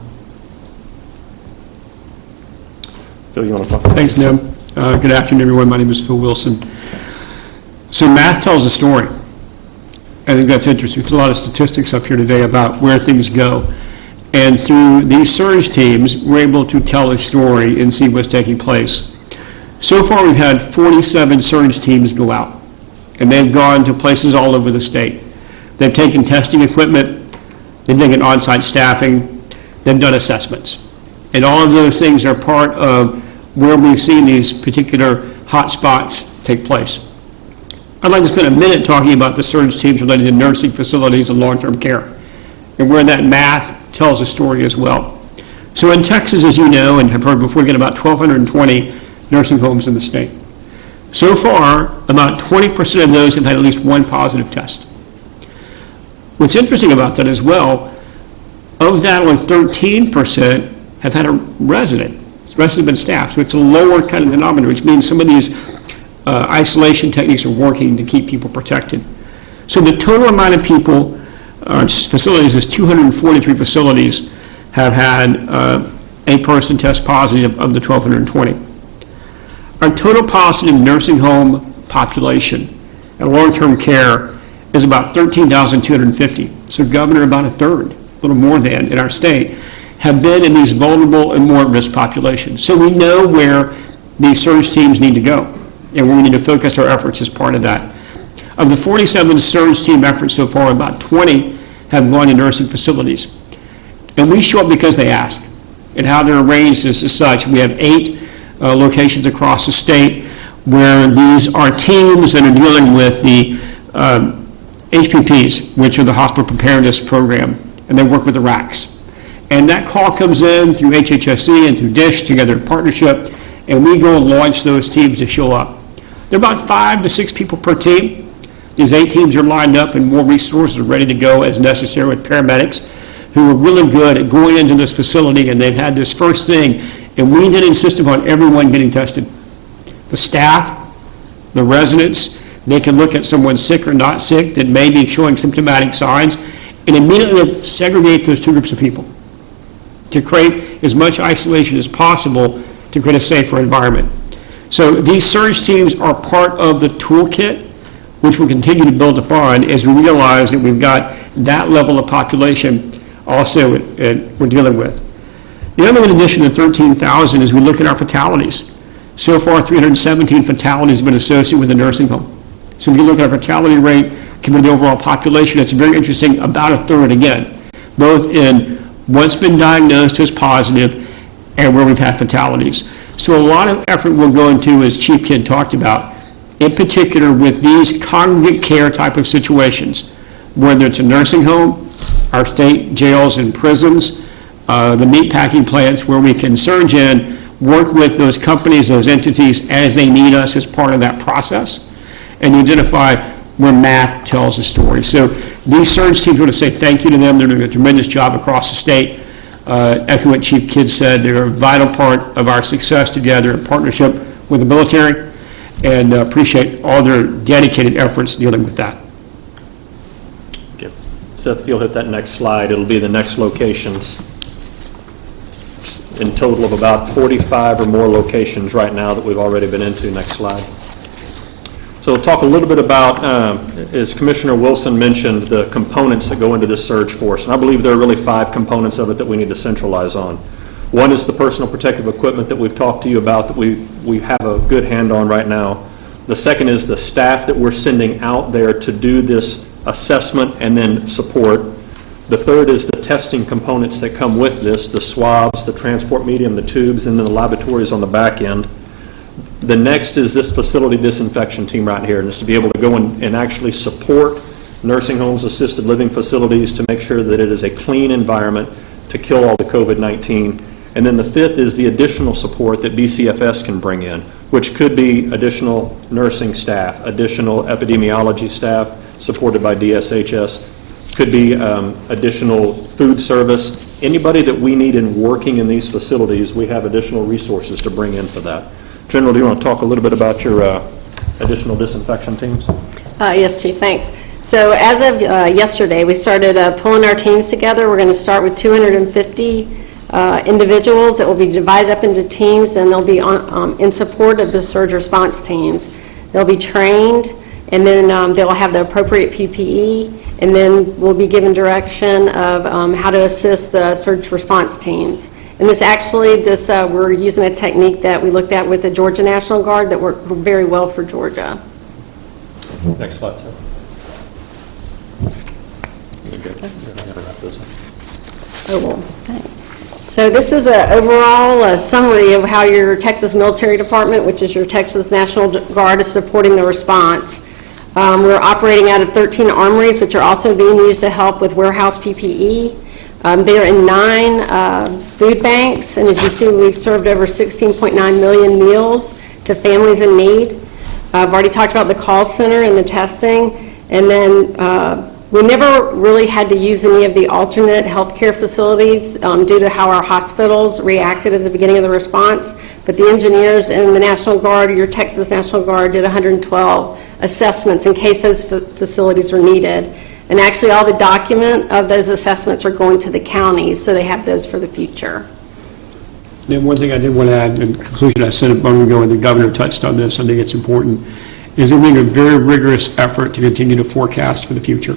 Phil, you want to talk about Thanks, Neb. Good afternoon, everyone. My name is Phil Wilson. So math tells a story. I think that's interesting. There's a lot of statistics up here today about where things go. And through these surge teams, we're able to tell a story and see what's taking place. So far, we've had 47 surge teams go out, and they've gone to places all over the state. They've taken testing equipment, they've taken on-site staffing, they've done assessments. And all of those things are part of where we've seen these particular hot spots take place. I'd like to spend a minute talking about the surge teams related to nursing facilities and long-term care, and where that math tells a story as well. So in Texas, as you know, and have heard before, we get about 1,220 nursing homes in the state. So far, about 20% of those have had at least one positive test. What's interesting about that as well, of that, only 13% have had a resident. The rest have been staff, so it's a lower kind of denominator, which means some of these isolation techniques are working to keep people protected. So the total amount of people, facilities, is 243 facilities have had a person test positive of the 1,220. Our total positive nursing home population and long-term care is about 13,250. So, Governor, about a third, a little more than, in our state, have been in these vulnerable and more at-risk populations. So we know where these surge teams need to go, and where we need to focus our efforts as part of that. Of the 47 surge team efforts so far, about 20 have gone to nursing facilities. And we show up because they ask, and how they're arranged is as such. We have 8 locations across the state where these are teams that are dealing with the HPPs, which are the Hospital Preparedness Program, and they work with the RACs. And that call comes in through HHSC and through DISH together in partnership, and we go and launch those teams to show up. There are about 5 to 6 people per team. These 8 teams are lined up, and more resources are ready to go as necessary with paramedics who are really good at going into this facility, and they've had this first thing, and we did insist upon everyone getting tested. The staff, the residents, they can look at someone sick or not sick that may be showing symptomatic signs and immediately segregate those 2 groups of people to create as much isolation as possible to create a safer environment. So these surge teams are part of the toolkit, which we'll continue to build upon as we realize that we've got that level of population also we're dealing with. The other, in addition to 13,000, is we look at our fatalities. So far, 317 fatalities have been associated with the nursing home. So if you look at our fatality rate compared to the overall population, it's very interesting, about a third again, both in what's been diagnosed as positive and where we've had fatalities. So a lot of effort we'll go into, as Chief Kidd talked about, in particular with these congregate care type of situations, whether it's a nursing home, our state jails and prisons, the meat packing plants, where we can surge in, work with those companies, those entities as they need us as part of that process, and identify where math tells a story. So these surge teams, want to say thank you to them. They're doing a tremendous job across the state. Echo what Chief Kidd said, they're a vital part of our success together in partnership with the military, and appreciate all their dedicated efforts dealing with that. Okay. Seth, if you'll hit that next slide, it'll be the next locations. In total of about 45 or more locations right now that we've already been into. Next slide. So we'll talk a little bit about, as Commissioner Wilson mentioned, the components that go into this surge force. And I believe there are really 5 components of it that we need to centralize on. One is the personal protective equipment that we've talked to you about that we have a good hand on right now. The second is the staff that we're sending out there to do this assessment and then support. The third is the testing components that come with this, the swabs, the transport medium, the tubes, and then the laboratories on the back end. The next is this facility disinfection team right here, and it's to be able to go and actually support nursing homes, assisted living facilities to make sure that it is a clean environment to kill all the COVID-19. And then the fifth is the additional support that BCFS can bring in, which could be additional nursing staff, additional epidemiology staff supported by DSHS, could be additional food service. Anybody that we need in working in these facilities, we have additional resources to bring in for that. General, do you want to talk a little bit about your additional disinfection teams? Yes, Chief, thanks. So as of yesterday, we started pulling our teams together. We're going to start with 250 individuals that will be divided up into teams, and they'll be in support of the surge response teams. They'll be trained, and then they'll have the appropriate PPE, and then we'll be given direction of how to assist the surge response teams. And we're using a technique that we looked at with the Georgia National Guard that worked very well for Georgia. Next slide, sir. Oh, well, thanks. So this is an overall summary of how your Texas Military Department, which is your Texas National Guard, is supporting the response. We're operating out of 13 armories, which are also being used to help with warehouse PPE. They're in 9 food banks, and as you see, we've served over 16.9 million meals to families in need. I've already talked about the call center and the testing, and then we never really had to use any of the alternate healthcare facilities due to how our hospitals reacted at the beginning of the response, but the engineers in the National Guard, your Texas National Guard, did 112 assessments in case those facilities were needed. And actually all the document of those assessments are going to the counties, so they have those for the future. Then one thing I did want to add in conclusion, I said a moment ago, and the governor touched on this, I think it's important, is we're making a very rigorous effort to continue to forecast for the future.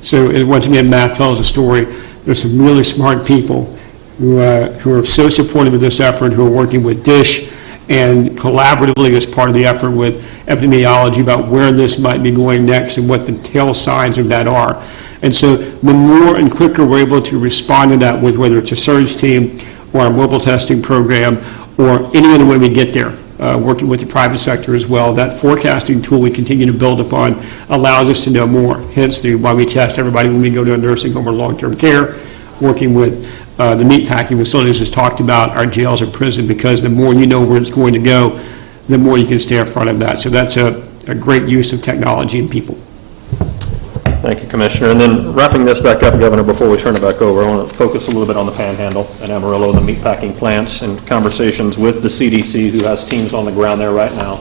So once again, Matt tells a story. There's some really smart people who are so supportive of this effort, who are working with DISH and collaboratively as part of the effort with epidemiology about where this might be going next and what the tail signs of that are. And so the more and quicker we're able to respond to that with whether it's a surge team or a mobile testing program or any other way we get there, working with the private sector as well, that forecasting tool we continue to build upon allows us to know more. Hence why we test everybody when we go to a nursing home or long-term care, working with the meatpacking facilities as talked about, our jails and prison, because the more you know where it's going to go, the more you can stay in front of that. So that's a great use of technology and people. Thank you, Commissioner. And then wrapping this back up, Governor, before we turn it back over, I want to focus a little bit on the Panhandle and Amarillo, the meatpacking plants, and conversations with the CDC, who has teams on the ground there right now,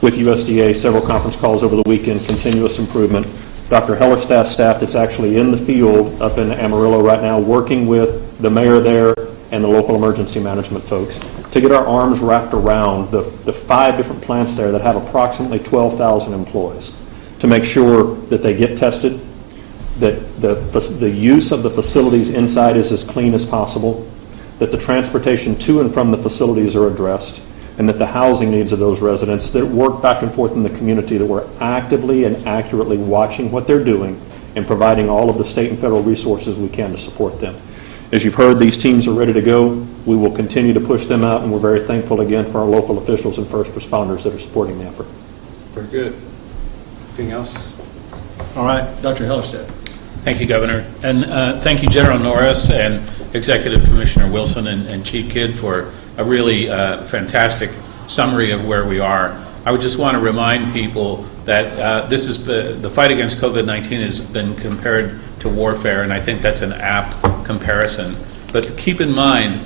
with USDA, several conference calls over the weekend, continuous improvement. Dr. Hellerstadt's staff that's actually in the field up in Amarillo right now, working with the mayor there and the local emergency management folks to get our arms wrapped around the 5 different plants there that have approximately 12,000 employees, to make sure that they get tested, that the use of the facilities inside is as clean as possible, that the transportation to and from the facilities are addressed, and that the housing needs of those residents that work back and forth in the community, that we're actively and accurately watching what they're doing and providing all of the state and federal resources we can to support them. As you've heard, these teams are ready to go. We will continue to push them out, and we're very thankful again for our local officials and first responders that are supporting the effort. Very good. Anything else? All right, Dr. Hellerstedt. Thank you, Governor. And thank you, General Norris and Executive Commissioner Wilson and Chief Kidd for a really fantastic summary of where we are. I would just want to remind people that the fight against COVID-19 has been compared to warfare, and I think that's an apt comparison. But keep in mind,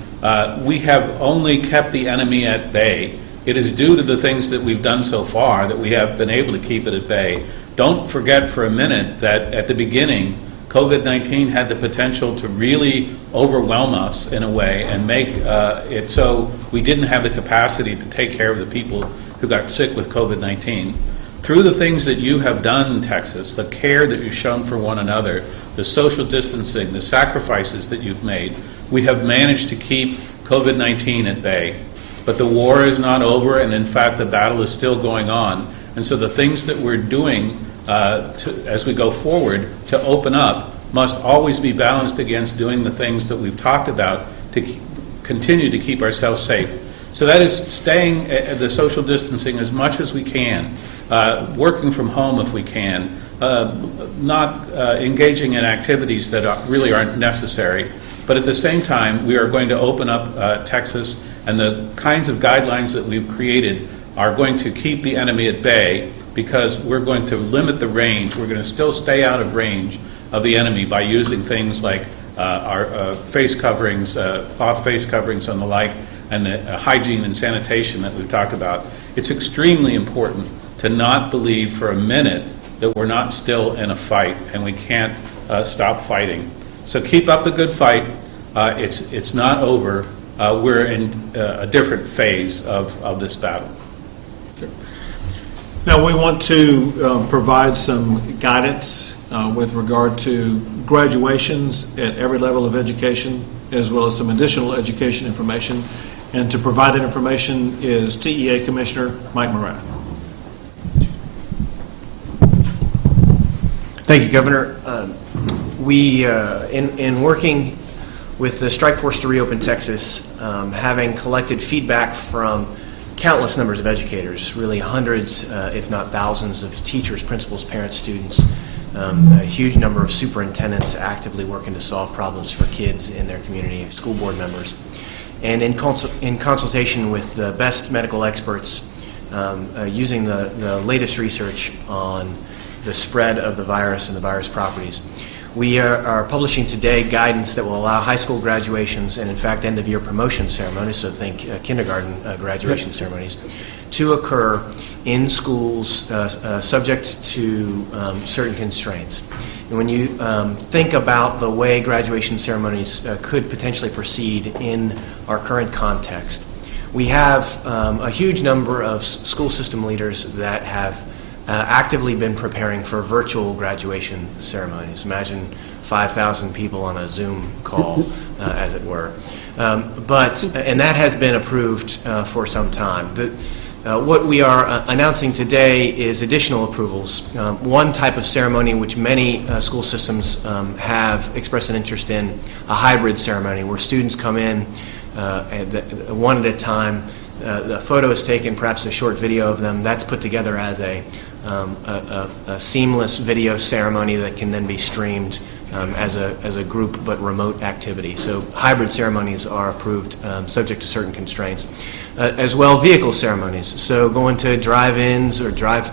we have only kept the enemy at bay. It is due to the things that we've done so far that we have been able to keep it at bay. Don't forget for a minute that at the beginning, COVID-19 had the potential to really overwhelm us in a way and make it so we didn't have the capacity to take care of the people who got sick with COVID-19. Through the things that you have done in Texas, the care that you've shown for one another, the social distancing, the sacrifices that you've made, we have managed to keep COVID-19 at bay. But the war is not over, and in fact, the battle is still going on. And so the things that we're doing as we go forward to open up must always be balanced against doing the things that we've talked about to continue to keep ourselves safe. So that is staying at the social distancing as much as we can, working from home if we can, not engaging in activities that really aren't necessary. But at the same time, we are going to open up Texas, and the kinds of guidelines that we've created are going to keep the enemy at bay, because we're going to limit the range. We're going to still stay out of range of the enemy by using things like our face coverings, cloth face coverings and the like, and the hygiene and sanitation that we've talked about. It's extremely important to not believe for a minute that we're not still in a fight and we can't stop fighting. So keep up the good fight. It's not over. We're in a different phase of this battle. Now, we want to provide some guidance with regard to graduations at every level of education, as well as some additional education information. And to provide that information is TEA Commissioner Mike Moran. Thank you, Governor. We, in working with the Strike Force to Reopen Texas, having collected feedback from countless numbers of educators, really hundreds, if not thousands, of teachers, principals, parents, students, a huge number of superintendents actively working to solve problems for kids in their community, school board members. And in consultation with the best medical experts, using the latest research on the spread of the virus and the virus properties, we are publishing today guidance that will allow high school graduations and, in fact, end-of-year promotion ceremonies, so think kindergarten graduation ceremonies, to occur in schools subject to certain constraints. And when you think about the way graduation ceremonies could potentially proceed in our current context, we have a huge number of school system leaders that have actively been preparing for virtual graduation ceremonies. Imagine 5,000 people on a Zoom call, as it were. And that has been approved for some time. What we are announcing today is additional approvals. One type of ceremony which many school systems have expressed an interest in, a hybrid ceremony where students come in one at a time. The photo is taken, perhaps a short video of them. That's put together as a seamless video ceremony that can then be streamed as a group but remote activity. So hybrid ceremonies are approved subject to certain constraints. As well, vehicle ceremonies. So going to drive-ins or drive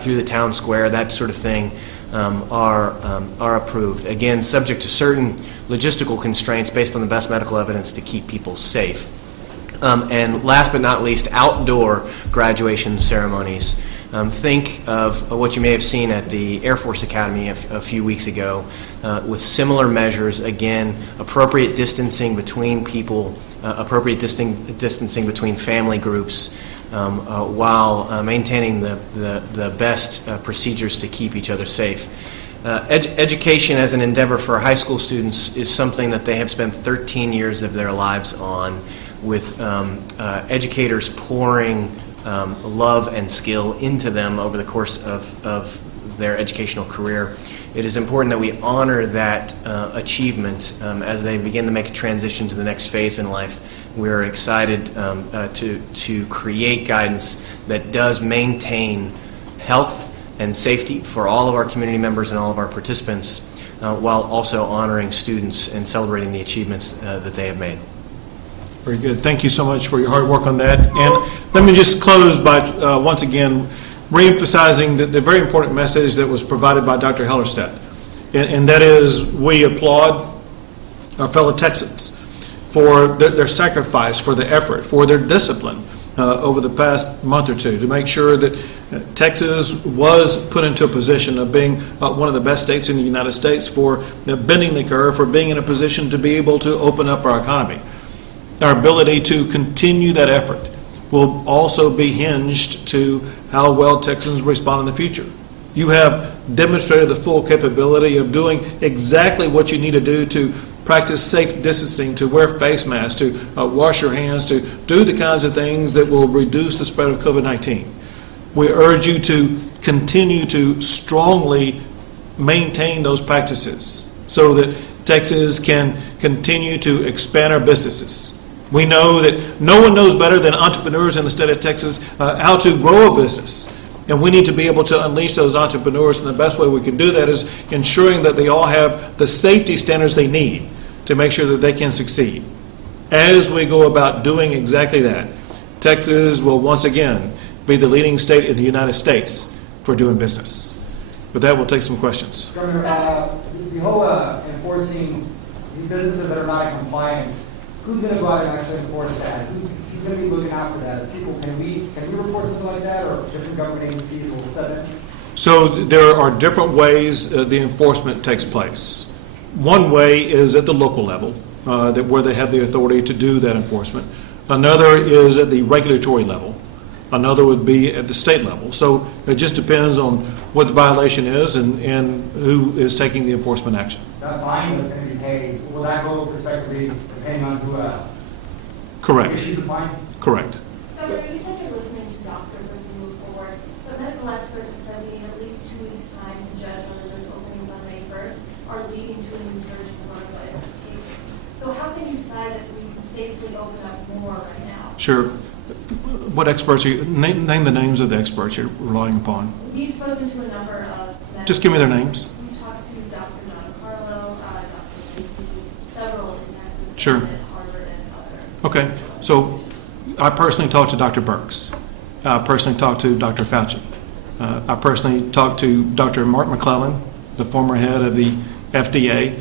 through the town square, that sort of thing, are approved. Again, subject to certain logistical constraints based on the best medical evidence to keep people safe. And last but not least, outdoor graduation ceremonies. Think of what you may have seen at the Air Force Academy a few weeks ago with similar measures. Again, appropriate distancing between people, appropriate distancing between family groups, while maintaining the best procedures to keep each other safe. Education as an endeavor for high school students is something that they have spent 13 years of their lives on, with educators pouring love and skill into them over the course of their educational career. It is important that we honor that achievement as they begin to make a transition to the next phase in life. We're excited to create guidance that does maintain health and safety for all of our community members and all of our participants, while also honoring students and celebrating the achievements that they have made. Very good. Thank you so much for your hard work on that. And let me just close by once again reemphasizing the very important message that was provided by Dr. Hellerstedt. And that is, we applaud our fellow Texans for their sacrifice, for their effort, for their discipline over the past month or two to make sure that Texas was put into a position of being one of the best states in the United States, for bending the curve, for being in a position to be able to open up our economy. Our ability to continue that effort will also be hinged to how well Texans respond in the future. You have demonstrated the full capability of doing exactly what you need to do to practice safe distancing, to wear face masks, to wash your hands, to do the kinds of things that will reduce the spread of COVID-19. We urge you to continue to strongly maintain those practices so that Texas can continue to expand our businesses. We know that no one knows better than entrepreneurs in the state of Texas how to grow a business. And we need to be able to unleash those entrepreneurs, and the best way we can do that is ensuring that they all have the safety standards they need to make sure that they can succeed. As we go about doing exactly that, Texas will once again be the leading state in the United States for doing business. With that, we'll take some questions. Governor, the whole enforcing the businesses that are not in compliance, who's going to go out and actually enforce that? Who's going to be looking out for that? As people, can we report something like that, or different government agencies will set it? So there are different ways the enforcement takes place. One way is at the local level, where they have the authority to do that enforcement. Another is at the regulatory level. Another would be at the state level. So it just depends on what the violation is and who is taking the enforcement action. That fine that's going to be paid, will that go prospectively depending on who Correct. issues the fine? Correct. Governor, you said you're listening to doctors as we move forward, but medical experts have said we need at least 2 weeks' time to judge whether this openings on May 1st are leading to a new surge in coronavirus cases. So how can you decide that we can safely open up more right now? Sure. What experts are you, name the names of the experts you're relying upon. We've spoken to a number of medical. Just give me their names. We talked to Dr. Don Carlo, Dr. Safety, several in Texas, Sure. and at Harvard and other. Okay. So I personally talked to Dr. Birx. I personally talked to Dr. Fauci. I personally talked to Dr. Mark McClellan, the former head of the FDA,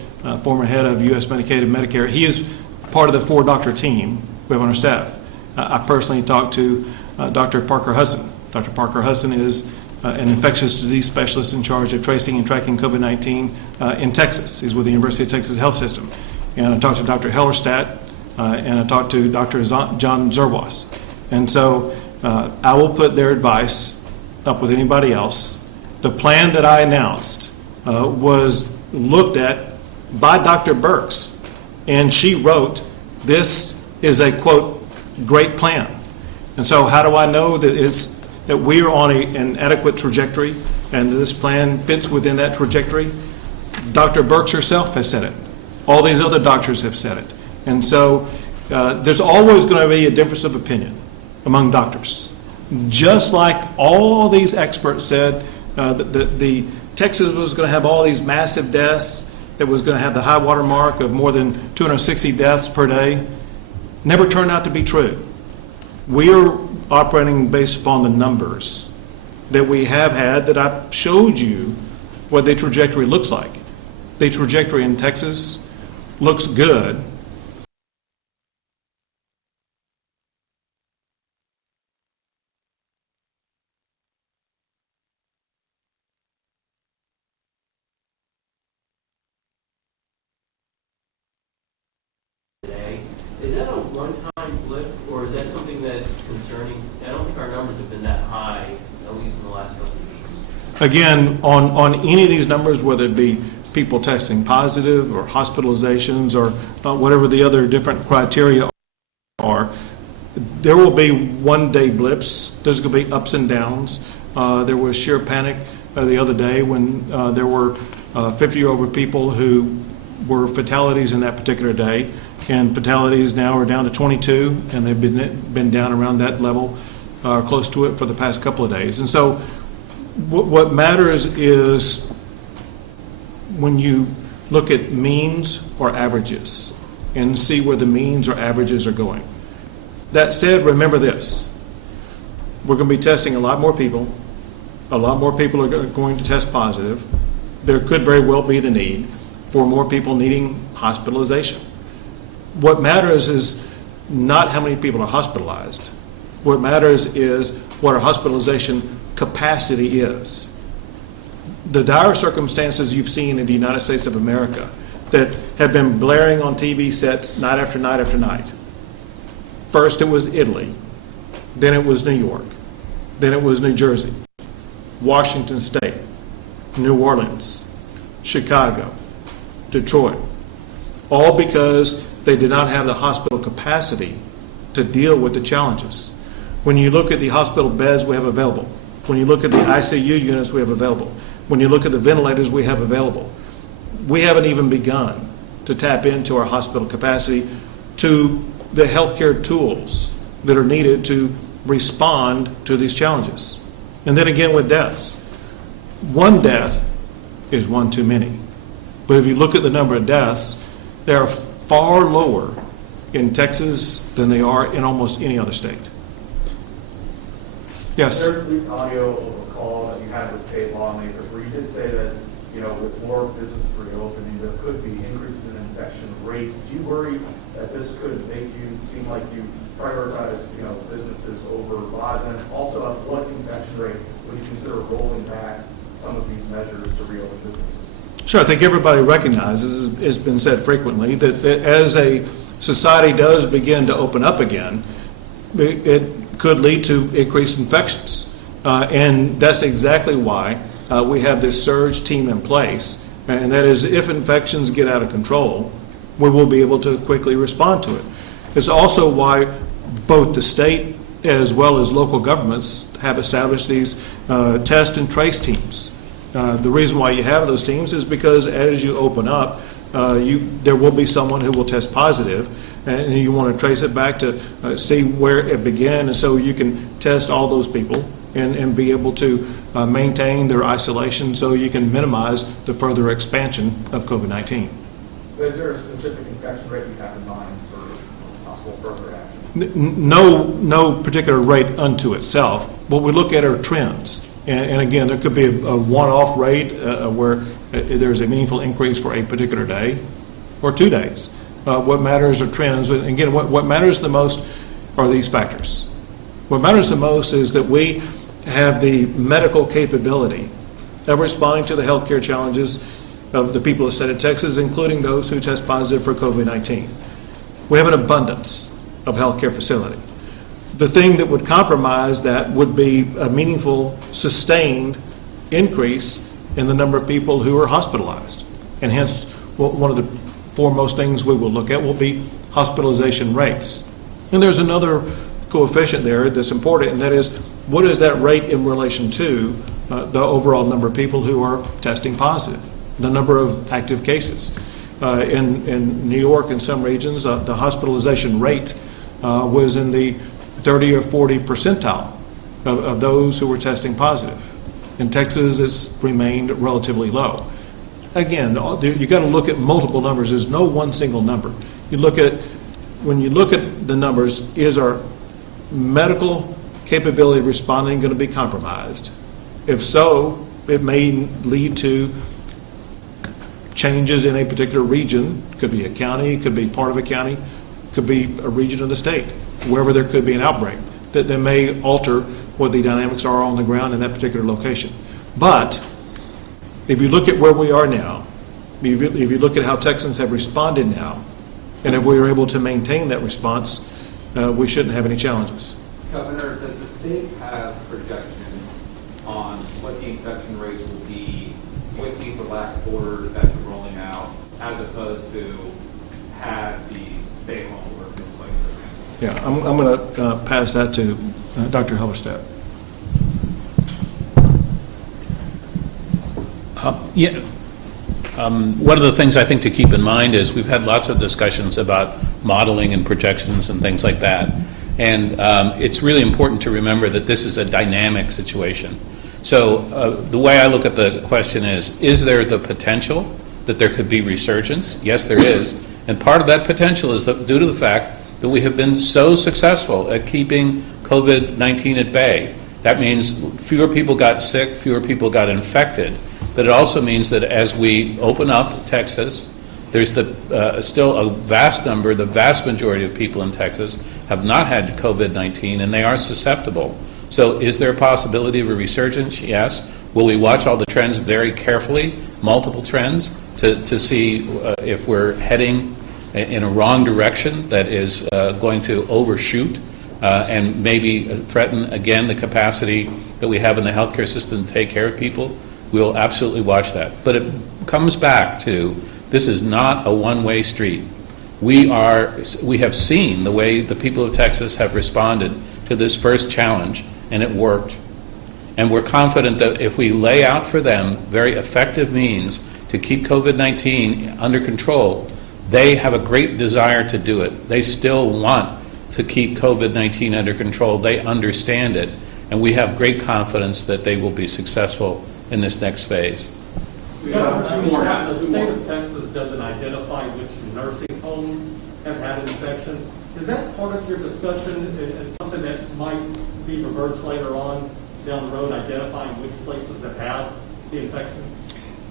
former head of U.S. Medicaid and Medicare. He is part of the 4-doctor team we have on our staff. I personally talked to Dr. Parker Hudson. Dr. Parker Hudson is an infectious disease specialist in charge of tracing and tracking COVID-19 in Texas. He's with the University of Texas Health System. And I talked to Dr. Hellerstadt, and I talked to Dr. John Zerwas. And so I will put their advice up with anybody else. The plan that I announced was looked at by Dr. Birx, and she wrote, "This is a, quote, great plan." And so how do I know that we are on an adequate trajectory and this plan fits within that trajectory? Dr. Birx herself has said it. All these other doctors have said it. And so there's always going to be a difference of opinion among doctors. Just like all these experts said that the Texas was going to have all these massive deaths, that was going to have the high water mark of more than 260 deaths per day, never turned out to be true. We are operating based upon the numbers that we have had, that I showed you what the trajectory looks like. The trajectory in Texas looks good. Is that a one-time blip, or is that something that's concerning? I don't think our numbers have been that high, at least in the last couple of weeks. Again, on any of these numbers, whether it be people testing positive or hospitalizations or whatever the other different criteria are, there will be one-day blips. There's going to be ups and downs. There was sheer panic the other day when there were 50 or over people who were fatalities in that particular day. And fatalities now are down to 22, and they've been down around that level, close to it for the past couple of days. And so what matters is when you look at means or averages and see where the means or averages are going. That said, remember this. We're going to be testing a lot more people. A lot more people are going to test positive. There could very well be the need for more people needing hospitalization. What matters is not how many people are hospitalized. What matters is what our hospitalization capacity is. The dire circumstances you've seen in the United States of America that have been blaring on TV sets night after night after night. First it was Italy, then it was New York, then it was New Jersey, Washington State, New Orleans, Chicago, Detroit, all because they did not have the hospital capacity to deal with the challenges. When you look at the hospital beds we have available, when you look at the ICU units we have available, when you look at the ventilators we have available, we haven't even begun to tap into our hospital capacity to the healthcare tools that are needed to respond to these challenges. And then again with deaths. One death is one too many. But if you look at the number of deaths, they are far lower in Texas than they are in almost any other state. Yes? There's the audio of a call that you had with state lawmakers where you did say that, with more businesses reopening, there could be increases in infection rates. Do you worry that this could make you seem like you prioritize, businesses over lives? And also, at what infection rate would you consider rolling back some of these measures to reopen businesses? Sure, I think everybody recognizes, it's been said frequently, that as a society does begin to open up again, it could lead to increased infections. And that's exactly why we have this surge team in place. And that is, if infections get out of control, we will be able to quickly respond to it. It's also why both the state as well as local governments have established these test and trace teams. The reason why you have those teams is because as you open up, there will be someone who will test positive, and you want to trace it back to see where it began, and so you can test all those people and be able to maintain their isolation so you can minimize the further expansion of COVID-19. Is there a specific infection rate you have in mind for possible further action? No particular rate unto itself. What we look at are trends. And again, there could be a one-off rate where there's a meaningful increase for a particular day or 2 days. What matters are trends. And again, what matters the most are these factors. What matters the most is that we have the medical capability of responding to the healthcare challenges of the people of the state of Texas, including those who test positive for COVID-19. We have an abundance of healthcare facility. The thing that would compromise that would be a meaningful, sustained increase in the number of people who are hospitalized. And hence, one of the foremost things we will look at will be hospitalization rates. And there's another coefficient there that's important, and that is, what is that rate in relation to the overall number of people who are testing positive, the number of active cases? In New York, in some regions, the hospitalization rate was in the 30 or 40 percentile of those who were testing positive. In Texas, it's remained relatively low. Again, you got to look at multiple numbers. There's no one single number. When you look at the numbers, is our medical capability of responding going to be compromised? If so, it may lead to changes in a particular region. It could be a county, it could be part of a county, it could be a region of the state, wherever there could be an outbreak, that may alter what the dynamics are on the ground in that particular location. But if you look at where we are now, if you look at how Texans have responded now, and if we are able to maintain that response, we shouldn't have any challenges. Governor, does the state have projections on what the infection rate will be with these relaxed orders that you're rolling out, as opposed to have the stay-at-home order in place? Yeah, I'm going to pass that to Dr. Hellerstedt. One of the things I think to keep in mind is we've had lots of discussions about modeling and projections and things like that. And it's really important to remember that this is a dynamic situation. So the way I look at the question is there the potential that there could be resurgence? Yes, there is. And part of that potential is due to the fact that we have been so successful at keeping COVID-19 at bay. That means fewer people got sick, fewer people got infected. But it also means that as we open up Texas, there's still a vast number, the vast majority of people in Texas have not had COVID-19, and they are susceptible. So is there a possibility of a resurgence? Yes. Will we watch all the trends very carefully, multiple trends, to see if we're heading in a wrong direction that is going to overshoot and maybe threaten, again, the capacity that we have in the healthcare system to take care of people? We'll absolutely watch that. But it comes back to This is not a one-way street. We have seen the way the people of Texas have responded to this first challenge, and it worked. And we're confident that if we lay out for them very effective means to keep COVID-19 under control, they have a great desire to do it. They still want to keep COVID-19 under control. They understand it, and we have great confidence that they will be successful in this next phase. We have two more. The state of Texas doesn't identify which nursing homes have had infections. Is that part of your discussion and something that might be reversed later on down the road, identifying which places have had the infection?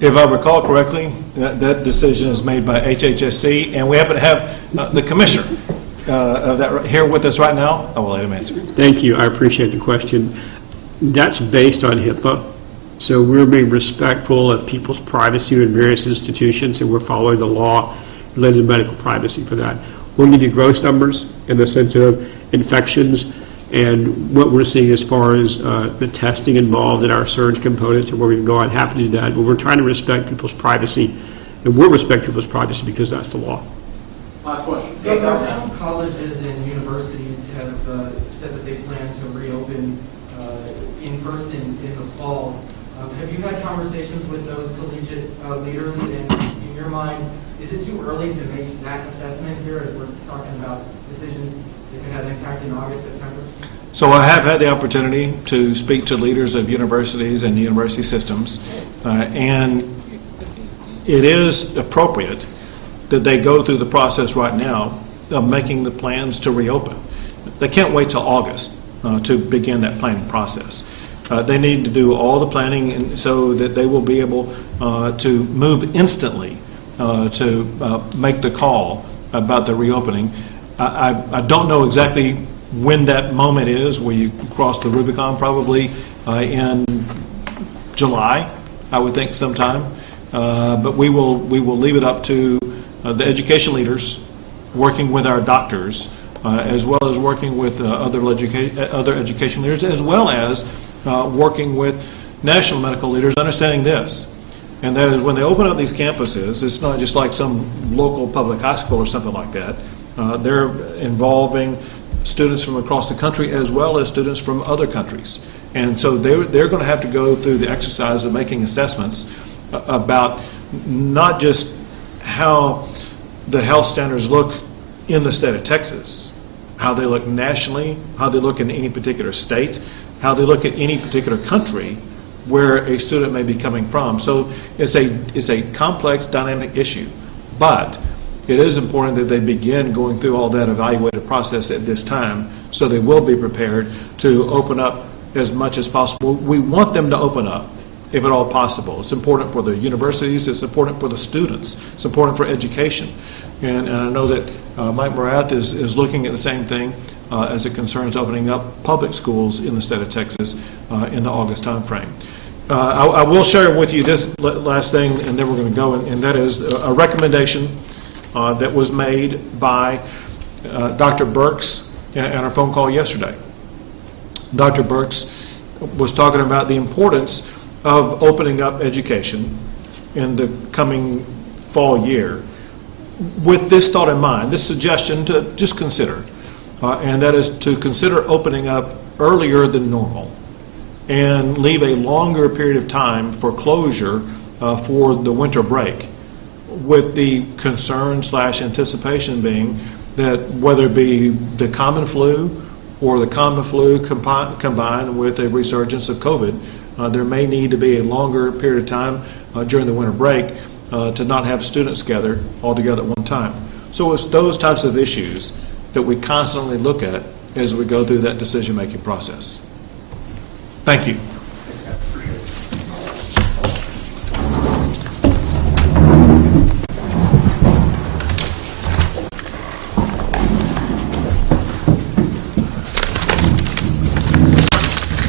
If I recall correctly, that decision is made by HHSC, and we happen to have the commissioner of that here with us right now. I will let him answer. Thank you. I appreciate the question. That's based on HIPAA. So we're being respectful of people's privacy in various institutions, and we're following the law related to medical privacy for that. We'll give you gross numbers in the sense of infections and what we're seeing as far as the testing involved in our surge components and where we can go on. Happy to do that, but we're trying to respect people's privacy, and we'll respect people's privacy because that's the law. Last question. Some colleges and universities have said that they plan to reopen in person in the fall. Have you had conversations with those collegiate leaders? And in your mind, is it too early to make that assessment here as we're talking about decisions that could have an impact in August, September? So I have had the opportunity to speak to leaders of universities and university systems, and it is appropriate that they go through the process right now of making the plans to reopen. They can't wait till August to begin that planning process. They need to do all the planning so that they will be able to move instantly to make the call about the reopening. I don't know exactly when that moment is where you cross the Rubicon, probably in July, I would think sometime. But we will leave it up to the education leaders working with our doctors, as well as working with other education leaders, as well as working with national medical leaders, understanding this. And that is, when they open up these campuses, it's not just like some local public high school or something like that. They're involving students from across the country as well as students from other countries. And so they're going to have to go through the exercise of making assessments about not just how the health standards look in the state of Texas, how they look nationally, how they look in any particular state, how they look at any particular country where a student may be coming from. So it's a complex, dynamic issue. But it is important that they begin going through all that evaluative process at this time, so they will be prepared to open up as much as possible. We want them to open up, if at all possible. It's important for the universities, it's important for the students, it's important for education. And I know that Mike Morath is looking at the same thing as it concerns opening up public schools in the state of Texas in the August timeframe. I will share with you this last thing, and then we're going to go, and that is a recommendation that was made by Dr. Burks on our phone call yesterday. Dr. Burks was talking about the importance of opening up education in the coming fall year with this thought in mind, this suggestion to just consider, and that is to consider opening up earlier than normal and leave a longer period of time for closure for the winter break, with the concern / anticipation being that whether it be the common flu or the common flu combined with a resurgence of COVID, there may need to be a longer period of time during the winter break to not have students gather all together at one time. So it's those types of issues that we constantly look at as we go through that decision-making process. Thank you.